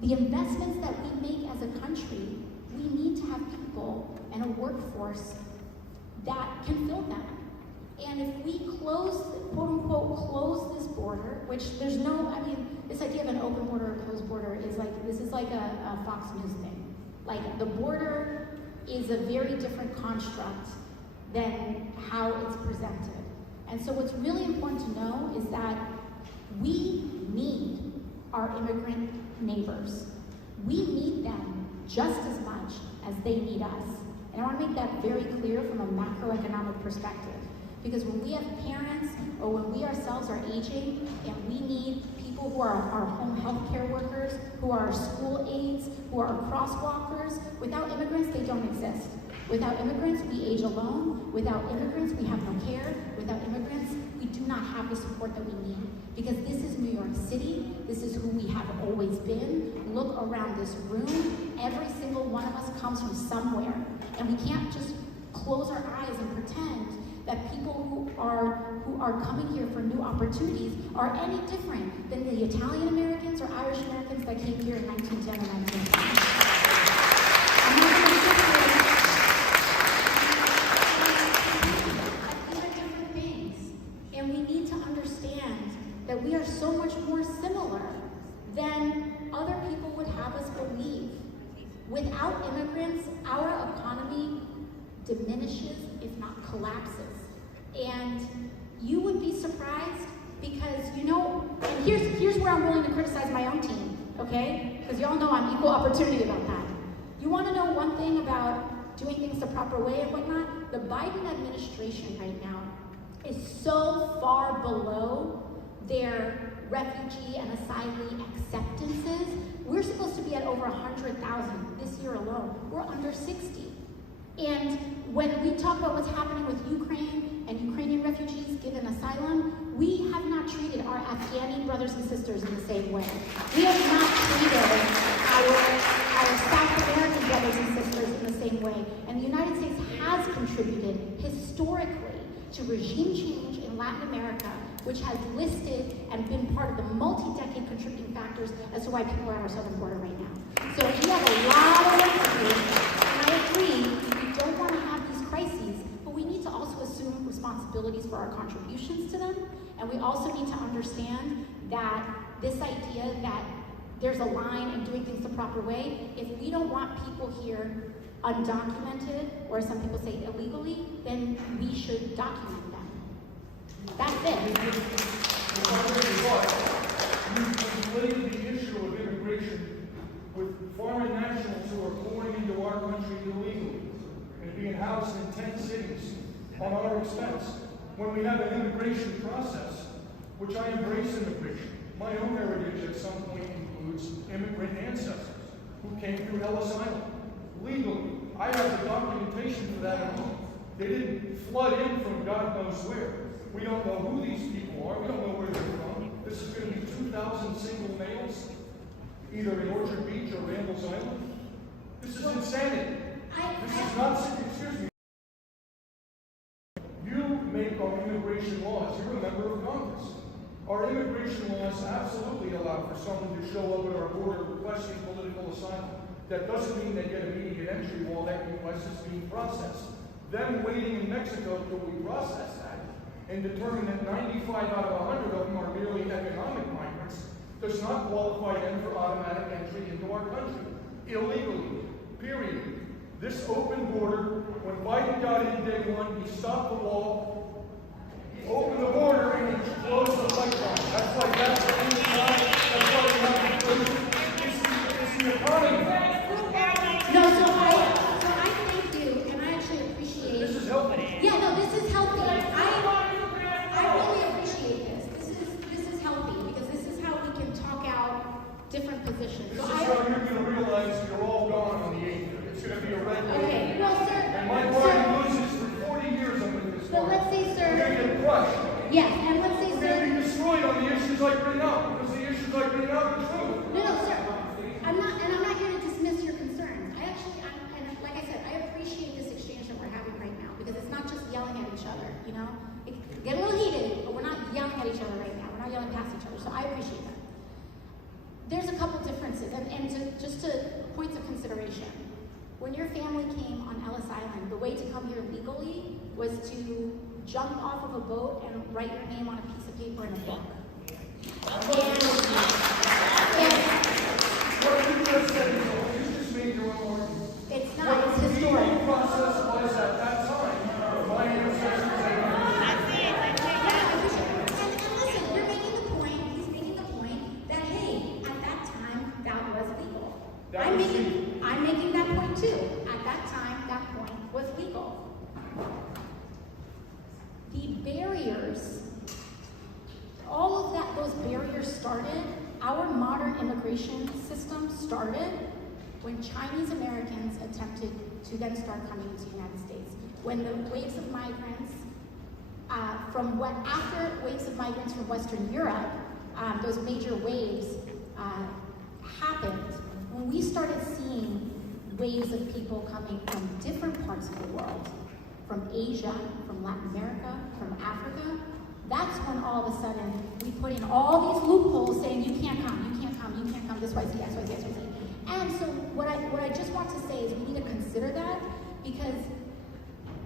the investments that we make as a country, we need to have people and a workforce that can fill them. And if we close, quote unquote, close this border, which there's no, I mean, this idea of an open border or closed border is like, this is like a Fox News thing. Like, the border is a very different construct than how it's presented. And so what's really important to know is that we need our immigrant neighbors. We need them just as much as they need us. And I want to make that very clear from a macroeconomic perspective. Because when we have parents or when we ourselves are aging and we need people who are our home health care workers, who are our school aides, who are our crosswalkers, without immigrants, they don't exist. Without immigrants, we age alone. Without immigrants, we have no care. Without immigrants, we do not have the support that we need. Because this is New York City. This is who we have always been. Look around this room. Every single one of us comes from somewhere. And we can't just close our eyes and pretend that people who are coming here for new opportunities are any different than the Italian Americans or Irish Americans that came here in 1910 and 1920. These are different things. And we need to understand that we are so much more similar than other people would have us believe. Without immigrants, our economy diminishes, if not collapses. And you would be surprised because, and here's where I'm willing to criticize my own team, okay? Because y'all know I'm equal opportunity about that. You want to know one thing about doing things the proper way and whatnot? The Biden administration right now is so far below their refugee and asylee acceptances. We're supposed to be at over 100,000 this year alone. We're under 60. And when we talk about what's happening with Ukraine and Ukrainian refugees given asylum, we have not treated our Afghani brothers and sisters in the same way. We have not treated our South American brothers and sisters in the same way. And the United States has contributed historically to regime change in Latin America, which has listed and been part of the multi-decade contributing factors as to why people are at our southern border right now. So we have a lot of work to do. And I agree, we don't want to have these crises, but we need to also assume responsibilities for our contributions to them. And we also need to understand that this idea that there's a line and doing things the proper way, if we don't want people here undocumented, or some people say illegally, then we should document them. That's it. You conflated the issue of immigration with foreign nationals who are pouring into our country illegally and being housed in 10 cities on our expense. When we have an immigration process, which I embrace immigration, my own heritage at some point includes immigrant ancestors who came through Ellis Island legally. I have the documentation for that at home. They didn't flood in from God knows where. We don't know who these people are. We don't know where they're from. This is going to be 2,000 single males, either in Orchard Beach or Randall's Island. This is insanity. This is not, excuse me. You make our immigration laws. You're a member of Congress. Our immigration laws absolutely allow for someone to show up at our border requesting political asylum. That doesn't mean they get immediate entry while that request is being processed. Them waiting in Mexico till we process that and determine that 95 out of 100 of them are merely economic migrants does not qualify them for automatic entry into our country, illegally, period. This open border, when Biden got in day one, he stopped the wall, he opened the border, and he closed the pipeline. That's why that's the inside, that's why we have to close. It's the economy. No, so I thank you, and I actually appreciate. This is healthy. Yeah, no, this is healthy. I really appreciate this. This is healthy because this is how we can talk out different positions. This So is how you're going to realize you're all gone on the 8th. It's going to be a red wave. Okay, no, sir. And my party loses for 40 years on this So one. let's say, We're going to sir. get crushed. Yes, and let's say, We're going to sir. be destroyed on the issues I bring up, because the issues I bring up are true. No, sir. I'm not here to dismiss your concerns. And like I said, I appreciate this exchange that we're having right now because it's not just yelling at each other, you know? It can get a little heated, but we're not yelling at each other right now. We're not yelling past each other, so I appreciate that. There's a couple differences, and just to points of consideration. When your family came on Ellis Island, the way to come here legally was to jump off of a boat and write your name on a piece of paper in a book. What you just said is all. You just made your own argument. It's not, What it's the historic. legal process was at that time, my ancestors had And listen, you're making the point, he's making the point that, hey, at that time, that was legal. That I'm was making that point too. At that time, that point was legal. The barriers, all of that, those barriers started, our modern immigration system started when Chinese Americans attempted to then start coming into the United States. When the waves of migrants after waves of migrants from Western Europe, those major waves happened, when we started seeing waves of people coming from different parts of the world, from Asia, from Latin America, from Africa, that's when all of a sudden we put in all these loopholes saying you can't come this way, X, Y, Z, X, Y, Z. And so what I just want to say is we need to consider that because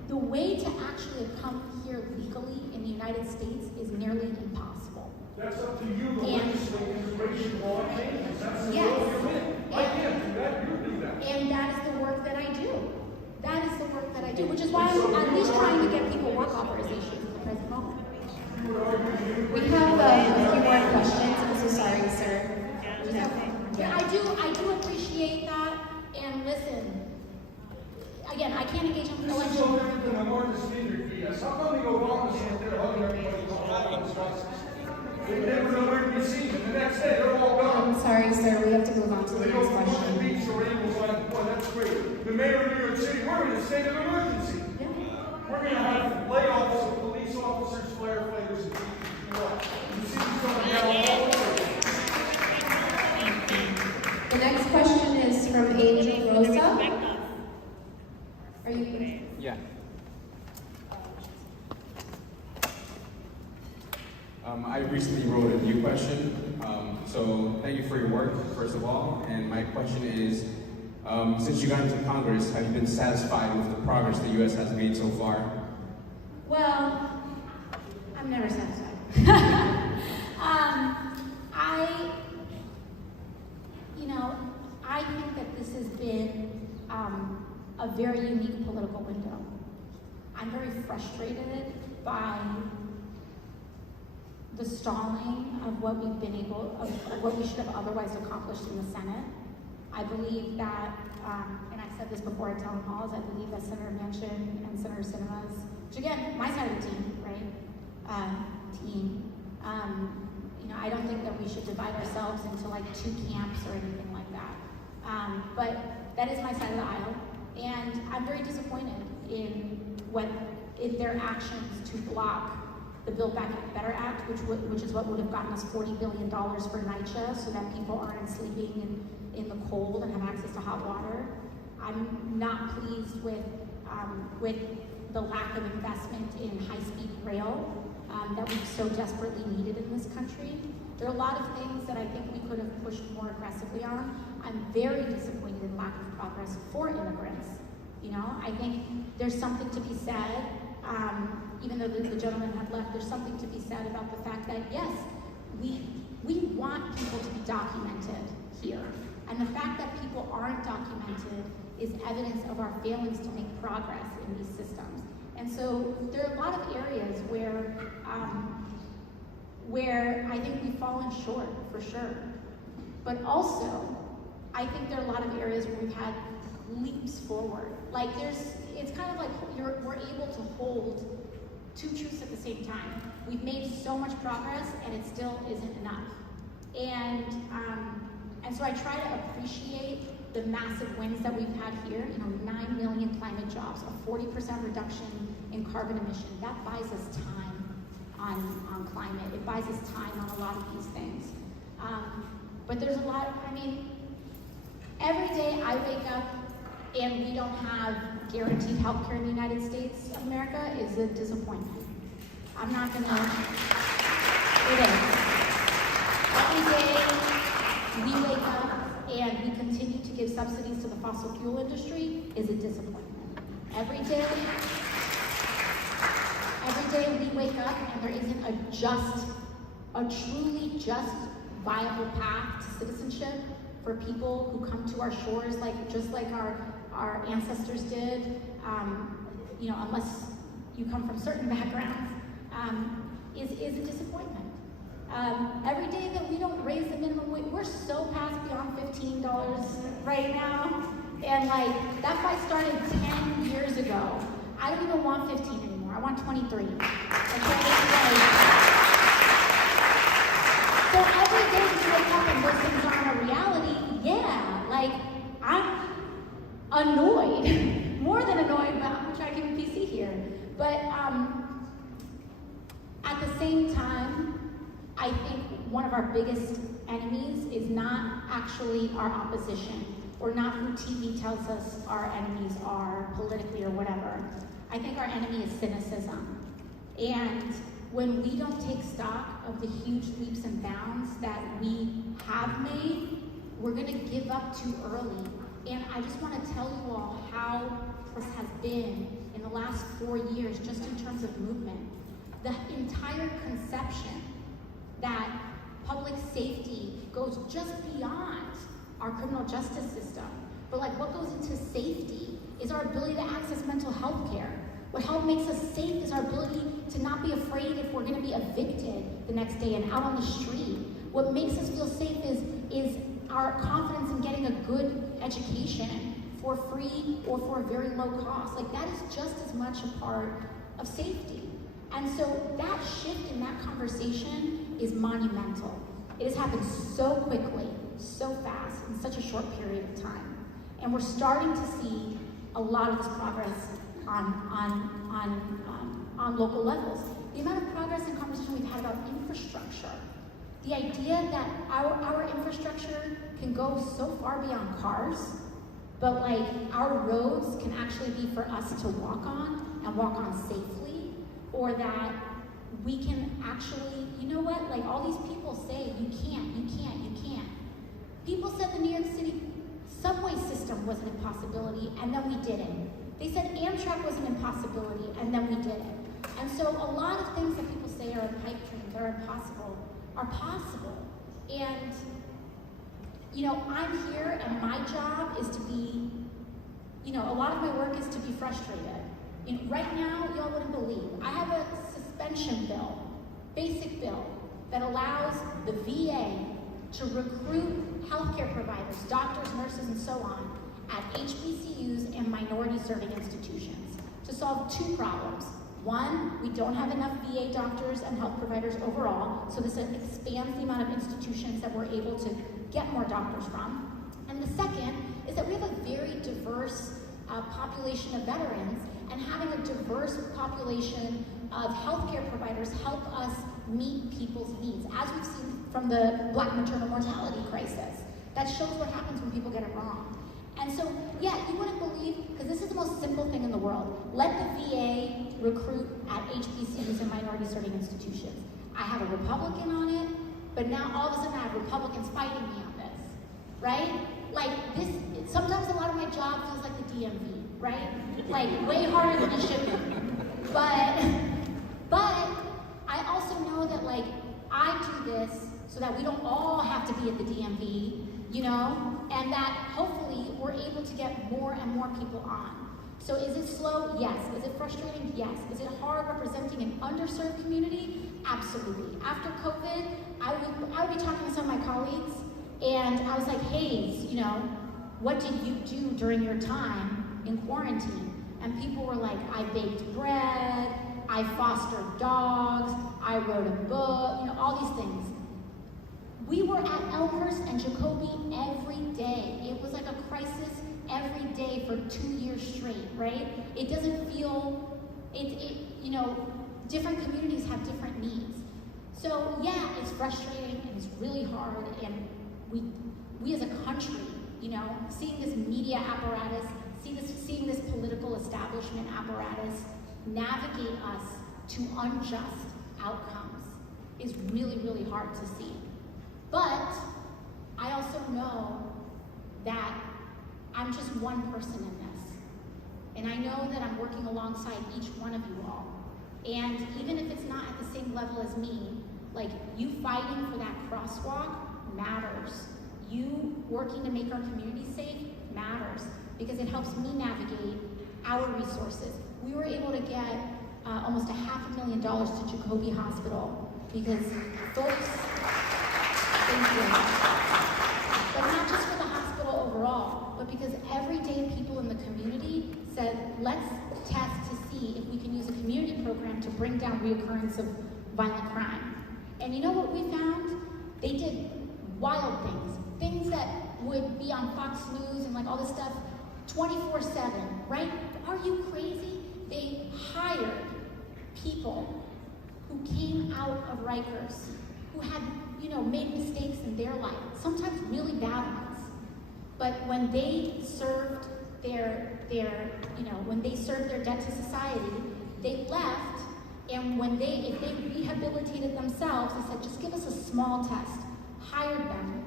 the way to actually come here legally in the United States is nearly impossible. That's up to you to And- legislate immigration law changes. That's the Yes. role you're in. I can't do that. You do that. And that is the work that I do. That is the work that I do, which is why I'm at least trying to get people work authorizations at the present moment. We have a few more questions. I'm so sorry, sir. Yeah, I do appreciate that. And listen, again, I can't engage in This is election. no different than a Marcus Vineyard BS. How come the Obamas sit there hugging everybody on the spots? They never know where to be seen. And the next day, they're all gone. I'm sorry, sir. We have to move on to the They next go from the question. beach or animals like, boy, that's great. The mayor of New York City, we're in a state of emergency. We're going to have layoffs of police officers, firefighters, and what? You see what's going down all over. The next question is from Angel Rosa. Are you? Yeah. I recently wrote a new question, so thank you for your work, first of all. And my question is, since you got into Congress, have you been satisfied with the progress the U.S. has made so far? Well, I'm never satisfied. I think that this has been a very unique political window. I'm very frustrated by the stalling of what we've been of what we should have otherwise accomplished in the Senate. I believe that, and I've said this before at town halls, I believe that Senator Manchin and Senator Sinema's, which again, my side of the team, right? I don't think that we should divide ourselves into like two camps or anything like that. But that is my side of the aisle, and I'm very disappointed in their actions to block the Build Back Better Act, which is what would have gotten us $40 billion for NYCHA, so that people aren't sleeping in the cold and have access to hot water. I'm not pleased with the lack of investment in high-speed rail that we've so desperately needed in this country. There are a lot of things that I think we could have pushed more aggressively on. I'm very disappointed in lack of progress for immigrants. I think there's something to be said, even even though the gentleman had left, there's something to be said about the fact that, yes, we want people to be documented here. And the fact that people aren't documented is evidence of our failings to make progress in these systems. And so there are a lot of areas where I think we've fallen short, for sure. But also, I think there are a lot of areas where we've had leaps forward. Like it's kind of like we're able to hold two truths at the same time. We've made so much progress and it still isn't enough. And so I try to appreciate the massive wins that we've had here. 9 million climate jobs, a 40% reduction in carbon emission. That buys us time on climate. It buys us time on a lot of these things. But there's a lot, every day I wake up and we don't have guaranteed health care in the United States of America is a disappointment. I'm not gonna, it is. Every day we wake up and we continue to give subsidies to the fossil fuel industry is a disappointment. Every day we wake up and there isn't a truly just, viable path to citizenship for people who come to our shores, just like our ancestors did, unless you come from certain backgrounds, is a disappointment. Every day that we don't raise the minimum wage, we're so past beyond $15 right now, and that fight started 10 years ago. I don't even want 15 anymore. I want 23. So every day we wake up and those things aren't a reality, I'm annoyed, more than annoyed, but I'm gonna try to keep it PC here. But at the same time, I think one of our biggest enemies is not actually our opposition, or not who TV tells us our enemies are politically or whatever. I think our enemy is cynicism. And when we don't take stock of the huge leaps and bounds that we have made, we're gonna give up too early. And I just wanna tell you all how this has been in the last 4 years, just in terms of movement. The entire conception that public safety goes just beyond our criminal justice system. But what goes into safety is our ability to access mental health care. What makes us safe is our ability to not be afraid if we're gonna be evicted the next day and out on the street. What makes us feel safe is our confidence in getting a good education for free or for a very low cost. That is just as much a part of safety. And so that shift in that conversation is monumental. It has happened so quickly, so fast, in such a short period of time. And we're starting to see a lot of this progress on local levels. The amount of progress and conversation we've had about infrastructure, the idea that our infrastructure can go so far beyond cars, but our roads can actually be for us to walk on and walk on safely, or that we can actually, all these people say, you can't. People said the New York City subway system was an impossibility, and then we did it. They said Amtrak was an impossibility, and then we did it. And so a lot of things that people say are pipe dreams, are impossible, are possible. And, I'm here, and my job is to be, a lot of my work is to be frustrated. Right now, y'all wouldn't believe, I have a suspension bill, basic bill, that allows the VA to recruit healthcare providers, doctors, nurses, and so on, at HBCUs and minority-serving institutions to solve two problems. One, we don't have enough VA doctors and health providers overall, so this expands the amount of institutions that we're able to get more doctors from. And the second is that we have a very diverse population of veterans, and having a diverse population of healthcare providers help us meet people's needs, as we've seen from the Black maternal mortality crisis. That shows what happens when people get it wrong. And so, you wouldn't believe, because this is the most simple thing in the world. Let the VA recruit at HBCUs and minority-serving institutions. I have a Republican on it, but now all of a sudden I have Republicans fighting me on this, right? Sometimes a lot of my job feels like the DMV, right? Way harder than it should be. But so that we don't all have to be at the DMV, you know, and that hopefully we're able to get more and more people on. So is it slow? Yes. Is it frustrating? Yes. Is it hard representing an underserved community? Absolutely. After COVID, I would be talking to some of my colleagues, and I was like, hey, you know, what did you do during your time in quarantine? And people were like, I baked bread, I fostered dogs, I wrote a book, you know, all these things. We were at Elmhurst and Jacoby every day. It was like a crisis every day for 2 years straight, right? It doesn't feel, you know, different communities have different needs. So yeah, it's frustrating and it's really hard, and we as a country, you know, seeing this media apparatus, seeing this political establishment apparatus navigate us to unjust outcomes is really, really hard to see. But I also know that I'm just one person in this. And I know that I'm working alongside each one of you all. And even if it's not at the same level as me, like, you fighting for that crosswalk matters. You working to make our community safe matters, because it helps me navigate our resources. We were able to get almost $500,000 to Jacoby Hospital because folks, thank you. But not just for the hospital overall, but because everyday people in the community said, let's test to see if we can use a community program to bring down reoccurrence of violent crime. And you know what we found? They did wild things that would be on Fox News and like all this stuff 24/7, right? Are you crazy? They hired people who came out of Rikers, who had, you know, made mistakes in their life, sometimes really bad ones. But when they served their when they served their debt to society, they left, and if they rehabilitated themselves, they said, just give us a small test, hired them,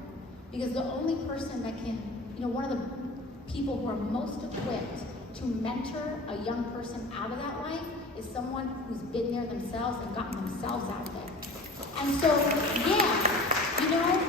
because the only person that can, you know, one of the people who are most equipped to mentor a young person out of that life is someone who's been there themselves and gotten themselves out of it. And so, yeah, you know,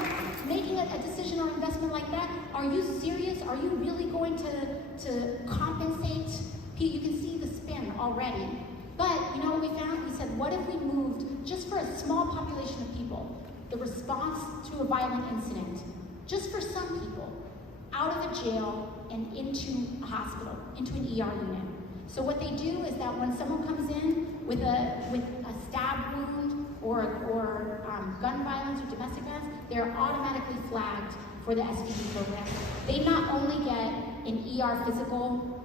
making a decision or investment like that, are you serious? Are you really going to compensate? You can see the spin already. But you know what we found? We said, what if we moved, just for a small population of people, the response to a violent incident, just for some people, out of a jail and into a hospital, into an ER unit. So what they do is that when someone comes in with a stab wound or gun violence or domestic violence, they're automatically flagged for the SVD program. They not only get an ER physical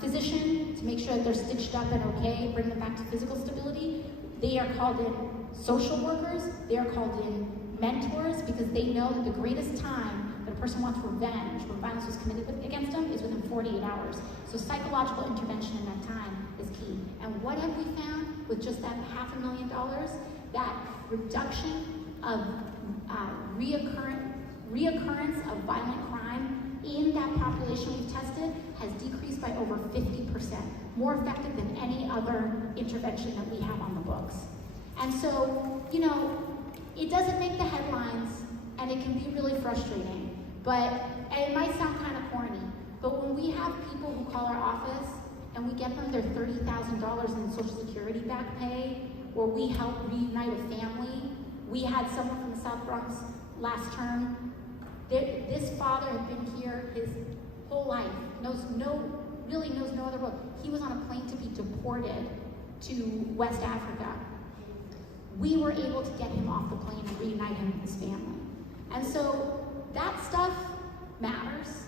physician to make sure that they're stitched up and okay, bring them back to physical stability. They are called in social workers. They are called in mentors, because they know that the greatest time that a person wants revenge when violence was committed against them is within 48 hours. So psychological intervention in that time is key. And what have we found with just that $500,000? That reduction of reoccurrence of violent crime in that population we've tested has decreased by over 50%, more effective than any other intervention that we have on the books. And so, you know, it doesn't make the headlines, and it can be really frustrating, but it might sound kind of corny, but when we have people who call our office and we get them their $30,000 in Social Security back pay, or we help reunite a family. We had someone from the South Bronx last term. This father had been here his whole life, knows no other world. He was on a plane to be deported to West Africa. We were able to get him off the plane and reunite him with his family. And so that stuff matters,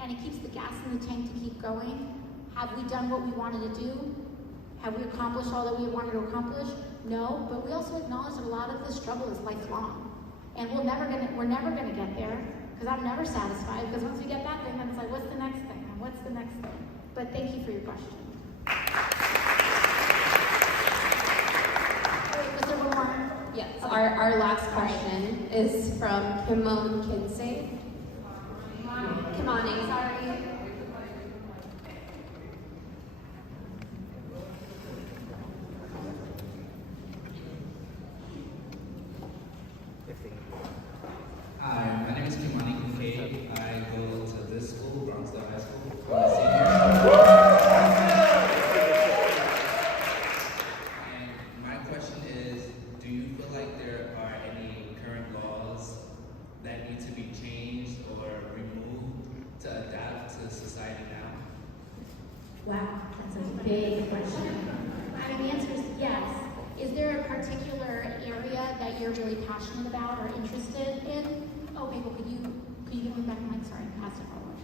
and it keeps the gas in the tank to keep going. Have we done what we wanted to do? Have we accomplished all that we wanted to accomplish? No, but we also acknowledge that a lot of this struggle is lifelong. And we're never gonna get there, because I'm never satisfied, because once we get that thing, then it's like, what's the next thing? And what's the next thing? But thank you for your question. Wait, was there one more? Yes, our last question is from Kimon Kinsey. Kimani, sorry. you're really passionate about or interested in. Oh, Mabel, could you give me back the mic? Sorry, pass it forward.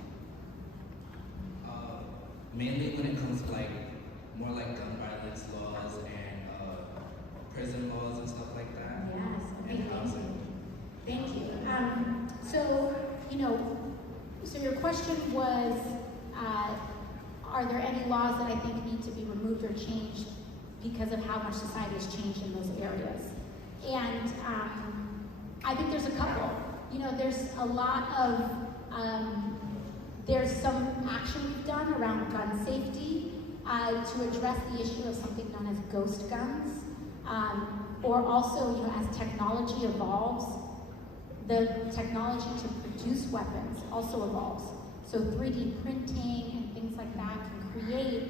Mainly when it comes to more like gun violence laws and prison laws and stuff like that. Yes. Okay. And housing. Thank you. So so your question was, are there any laws that I think need to be removed or changed because of how much society has changed in those areas? And I think there's a couple. There's a lot of, there's some action we've done around gun safety to address the issue of something known as ghost guns. Or also, as technology evolves, the technology to produce weapons also evolves. So 3D printing and things like that can create,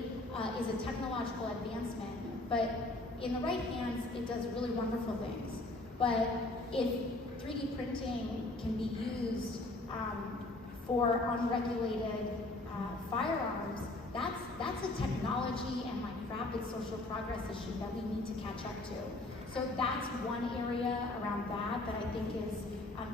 is a technological advancement. But in the right hands, it does really wonderful things. But if 3D printing can be used for unregulated firearms, that's a technology and rapid social progress issue that we need to catch up to. So that's one area around that I think is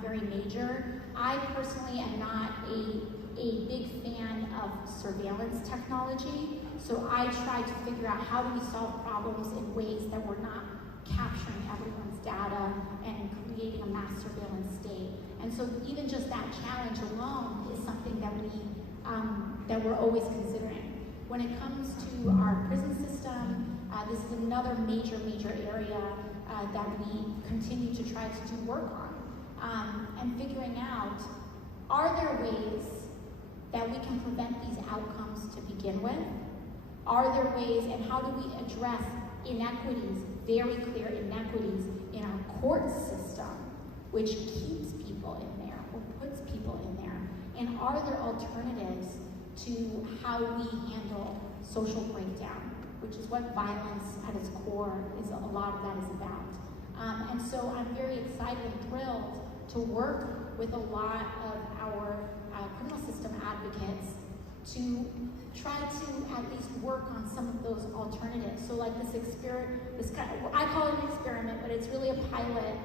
very major. I personally am not a big fan of surveillance technology, so I try to figure out how do we solve problems in ways that we're not capturing everyone's data and creating a mass surveillance state. And so even just that challenge alone is something that we're always considering. When it comes to our prison system, this is another major area that we continue to try to do work on. And figuring out, are there ways that we can prevent these outcomes to begin with? Are there ways, and how do we address inequities, very clear inequities in our court system, which keeps people in there or puts people in there? And are there alternatives to how we handle social breakdown, which is what violence at its core is, a lot of that is about. And so I'm very excited and thrilled to work with a lot of our criminal system advocates to try to at least work on some of those alternatives. So like I call it an experiment, but it's really a pilot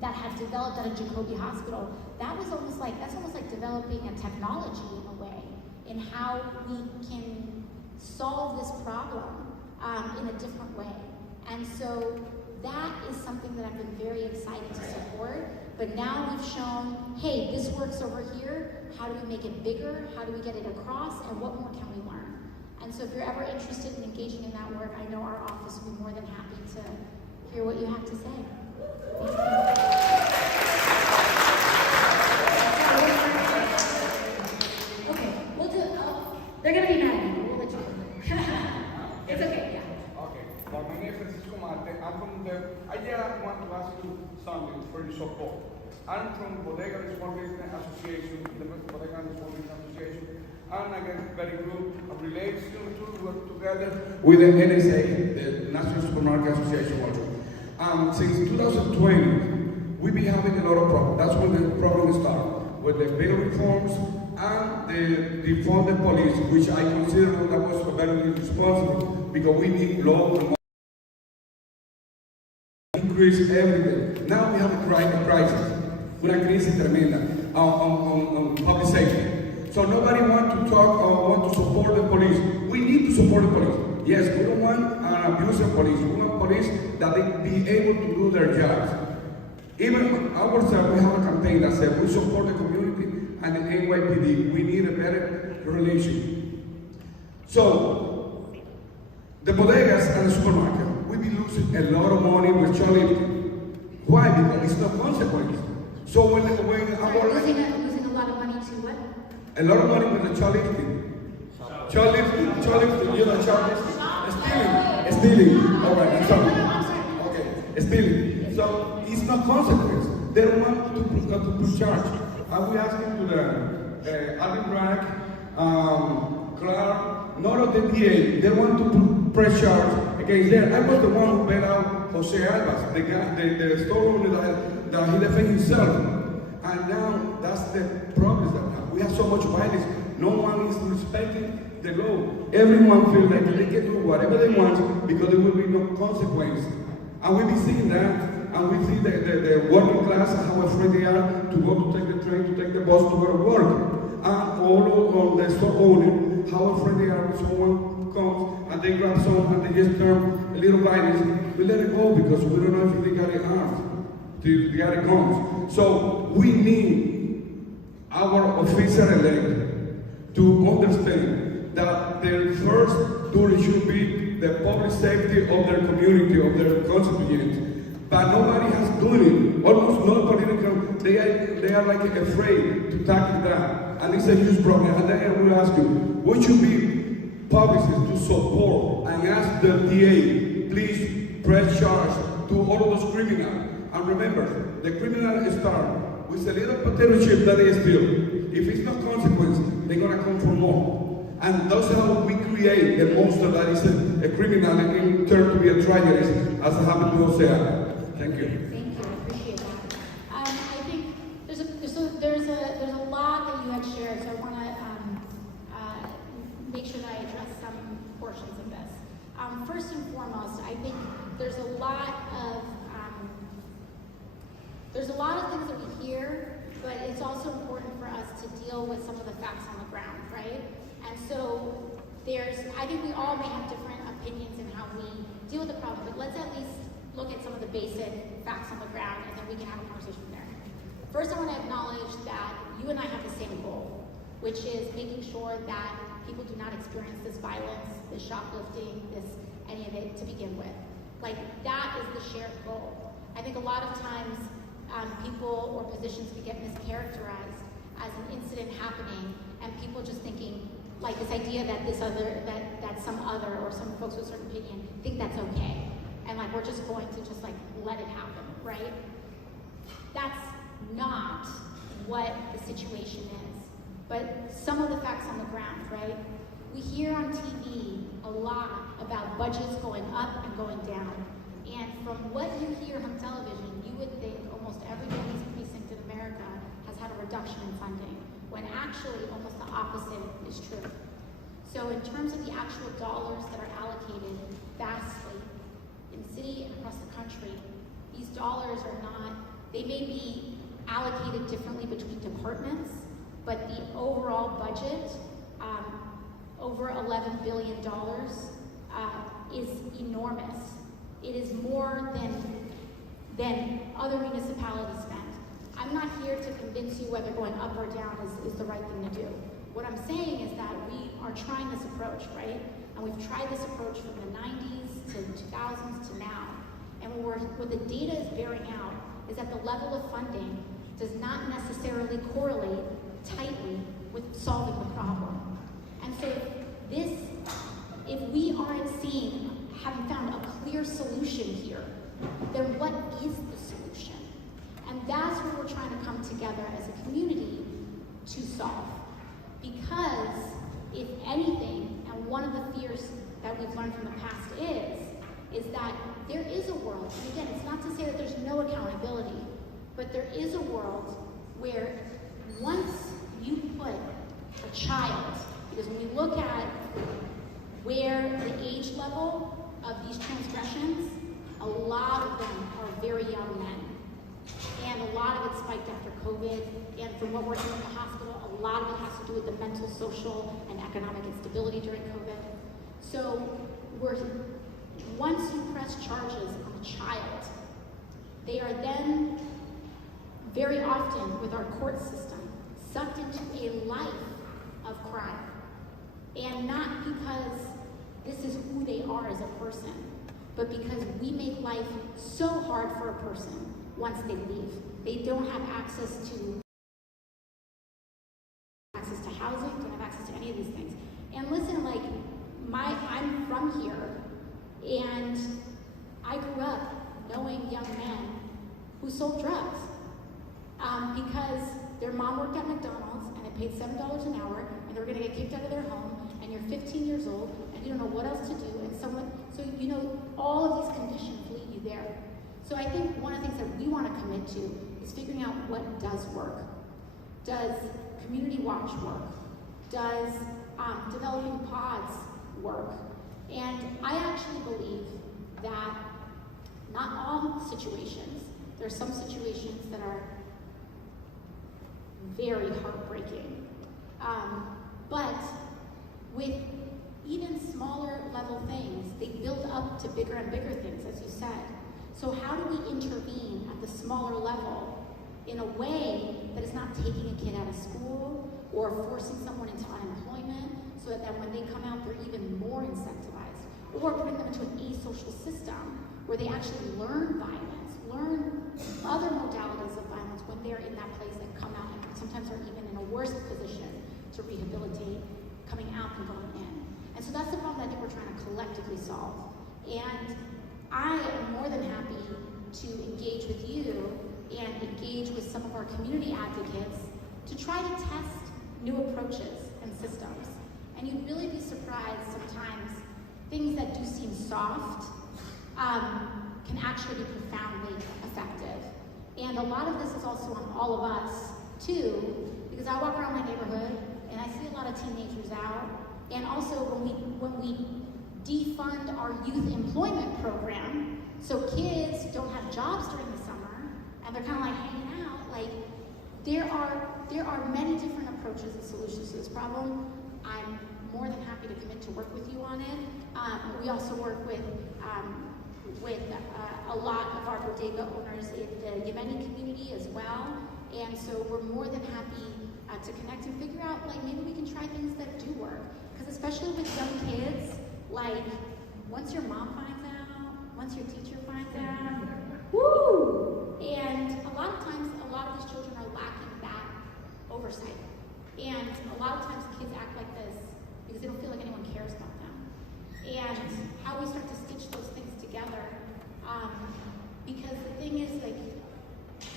that has developed at a Jacobi hospital. That's almost like developing a technology in a way, in how we can solve this problem in a different way. And so that is something that I've been very excited to support. But now we've shown, hey, this works over here. How do we make it bigger? How do we get it across? And what more can we learn? And so if you're ever interested in engaging in that work, I know our office will be more than happy to hear what you have to say. Okay, we'll do it. They're going to be mad at me. We'll let you go. It's okay, yeah. Okay, my name is Francisco Marte. I'm from I just want to ask you something for your support. I'm from Bodega and Small Business Association, the Bodega and Small Business Association, and I get very good relation to work together with the NSA, the National Supermarket Association. Since 2020, we've been having a lot of problems. That's when the problem started, with the bill reforms and the reform of the police, which I consider that was very responsible because we need law and increase every day. Now we have a crisis, una crisis tremenda on public safety. So nobody wants to talk or want to support the police. We need to support the police. Yes, we don't want an abusive police. We want police that they be able to do their jobs. Even ourselves, we have a campaign that says we support the community and the NYPD. We need a better relation. So, the bodegas and the supermarket, we be losing a lot of money with shoplifting. Why? Because it's no consequence. So when our losing a lot of money to what? A lot of money with the shoplifting. Shoplifting, you know, shoplifting. Stealing. All right, I'm sorry. Okay, stealing. So it's no consequence. They don't want to put charge. And we asking to the Alvin Bragg, Clark, none of the DA, they want to press charge against them. I was the one who bailed out Jose Albas, the guy, the store owner that he defended himself. And now that's the problem that we have. We have so much violence. No one is respecting the law. Everyone feels like they can do whatever they want because there will be no consequence. And we've been seeing that and we see the working class, how afraid they are to go to take the train, to take the bus to go to work. And all of the store owner, how afraid they are when someone comes and they grab some and they just turn a little virus. We let it go because we don't know if they got it armed, if they got it guns. So we need our officer-elect to understand that their first duty should be the public safety of their community, of their constituents. But nobody has done it. Almost no political, they are like afraid to tackle that. And it's a huge problem. And then I will ask you, what should be policies to support and ask the DA, please press charge to all of those criminals. And remember, the criminal start with a little potato chip that they steal. If it's no consequence, they're gonna come for more. And that's how we create a monster that is a criminal and in turn to be a tragedy, as happened to Osea. Thank you. Thank you, I appreciate that. I think there's a lot that you had shared, so I want to make sure that I address some portions of this. First and foremost, I think there's a lot of things that we hear, but it's also important for us to deal with some of the facts on the ground, right? And so I think we all may have different opinions in how we deal with the problem, but let's at least look at some of the basic facts on the ground, and then we can have a conversation there. First, I want to acknowledge that you and I have the same goal, which is making sure that people do not experience this violence, this shoplifting, any of it to begin with. Like, that is the shared goal. I think a lot of times people or positions can get mischaracterized as an incident happening, and people just thinking, like this idea that that some other or some folks with a certain opinion think that's okay. And like, we're just going to just like let it happen, right? That's not what the situation is. But some of the facts on the ground, right? We hear on TV a lot about budgets going up and going down. And from what you hear on television, you would think almost every police precinct in America has had a reduction in funding, when actually almost the opposite is true. So in terms of the actual dollars that are allocated vastly, in the city and across the country, these dollars are not, they may be allocated differently between departments, but the overall budget, over $11 billion, is enormous. It is more than other municipalities spend. I'm not here to convince you whether going up or down is the right thing to do. What I'm saying is that we are trying this approach, right? And we've tried this approach from the 90s to 2000s to now. And what the data is bearing out is that the level of funding does not necessarily correlate tightly with solving the problem. And so if we aren't having found a clear solution here, then what is the solution? And that's what we're trying to come together as a community to solve. Because if anything, and one of the fears that we've learned from the past is that there is a world, and again, it's not to say that there's no accountability, but there is a world where once you put a child, because when we look at where the age level of these transgressions, a lot of them are very young men. And a lot of it spiked after COVID, and from what we're hearing at the hospital, a lot of it has to do with the mental, social, and economic instability during COVID. So once you press charges on a child, they are then, very often with our court system, sucked into a life of crime. And not because this is who they are as a person, but because we make life so hard for a person once they leave. They don't have access to housing, don't have access to any of these things. And listen, like, I'm from here, and I grew up knowing young men who sold drugs because their mom worked at McDonald's and they paid $7 an hour, and they were gonna get kicked out of their home, and you're 15 years old, and you don't know what else to do, and so you know, all of these conditions lead you there. So I think one of the things that we want to commit to is figuring out what does work. Does community watch work? Does developing pods work? And I actually believe that Not all situations. There are some situations that are very heartbreaking. But with even smaller level things, they build up to bigger and bigger things, as you said. So how do we intervene at the smaller level in a way that is not taking a kid out of school or forcing someone into unemployment so that when they come out, they're even more incentivized, or putting them into an asocial system where they actually learn violence, learn other modalities of violence when they're in that place and come out and sometimes are even in a worse position to rehabilitate coming out than going in. And so that's the problem I think we're trying to collectively solve. And I am more than happy to engage with you and engage with some of our community advocates to try to test new approaches and systems. And you'd really be surprised sometimes things that do seem soft can actually be profoundly effective. And a lot of this is also on all of us too, because I walk around my neighborhood and I see a lot of teenagers out. And also when we defund our youth employment program, so kids don't have jobs during the summer, and they're kind of like hanging out, like there are many different approaches and solutions to this problem. I'm more than happy to commit to work with you on it. We also work with a lot of our bodega owners in the Yemeni community as well. And so we're more than happy to connect and figure out, like, maybe we can try things that do work. Because especially with young kids, like, once your mom finds out, once your teacher finds out, woo! And a lot of times, a lot of these children are lacking that oversight. And a lot of times kids act like this because they don't feel like anyone cares about them. And how we start to stitch those things together, because the thing is, like,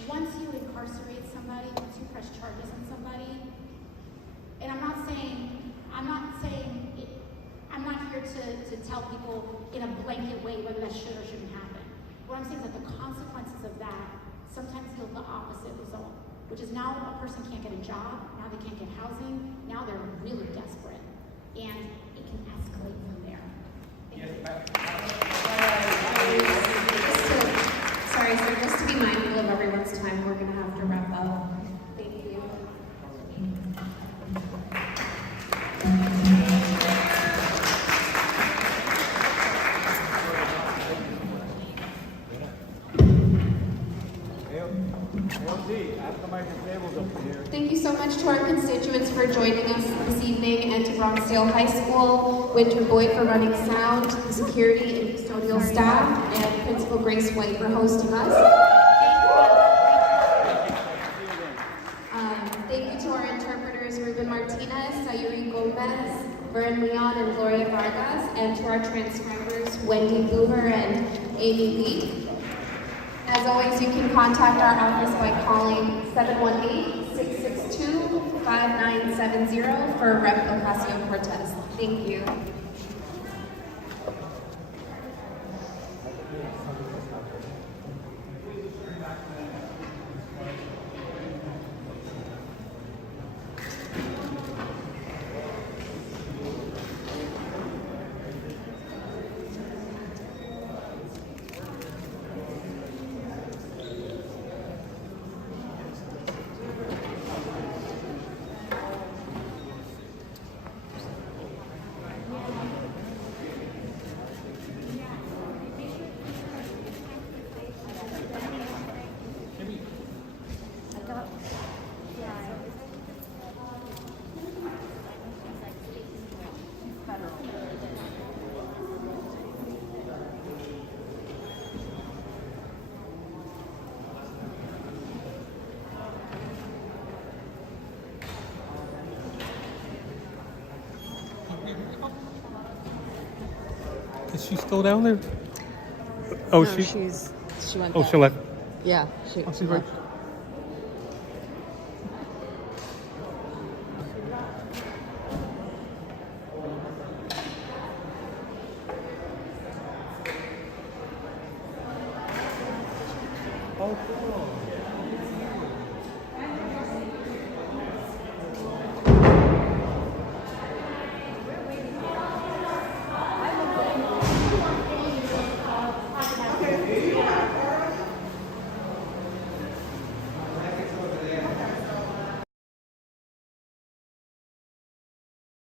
once you incarcerate somebody, once you press charges on somebody, and I'm not here to tell people in a blanket way whether that should or shouldn't happen. What I'm saying is that the consequences of that sometimes yield the opposite result, which is now a person can't get a job, now they can't get housing, now they're really desperate, and it can escalate from there. Sorry, so just to be mindful of everyone's time, we're going to have to wrap up. Thank you. Thank you so much to our constituents for joining us this evening, and to Bronxdale High School, Winter Boyd for running sound, the security and custodial staff, and Principal Grace White for hosting us. Thank you to our interpreters, Ruben Martinez, Sayuri Gomez, Vern Leon, and Gloria Vargas, and to our transcribers, Wendy Booher and Amy Lee. As always, you can contact our office by calling 718-662-5970 for Rep. Ocasio-Cortez. Thank you. Is she still down there? Oh, no, she went Oh, back. she left. Yeah, Oh, she's right. Oh, cool.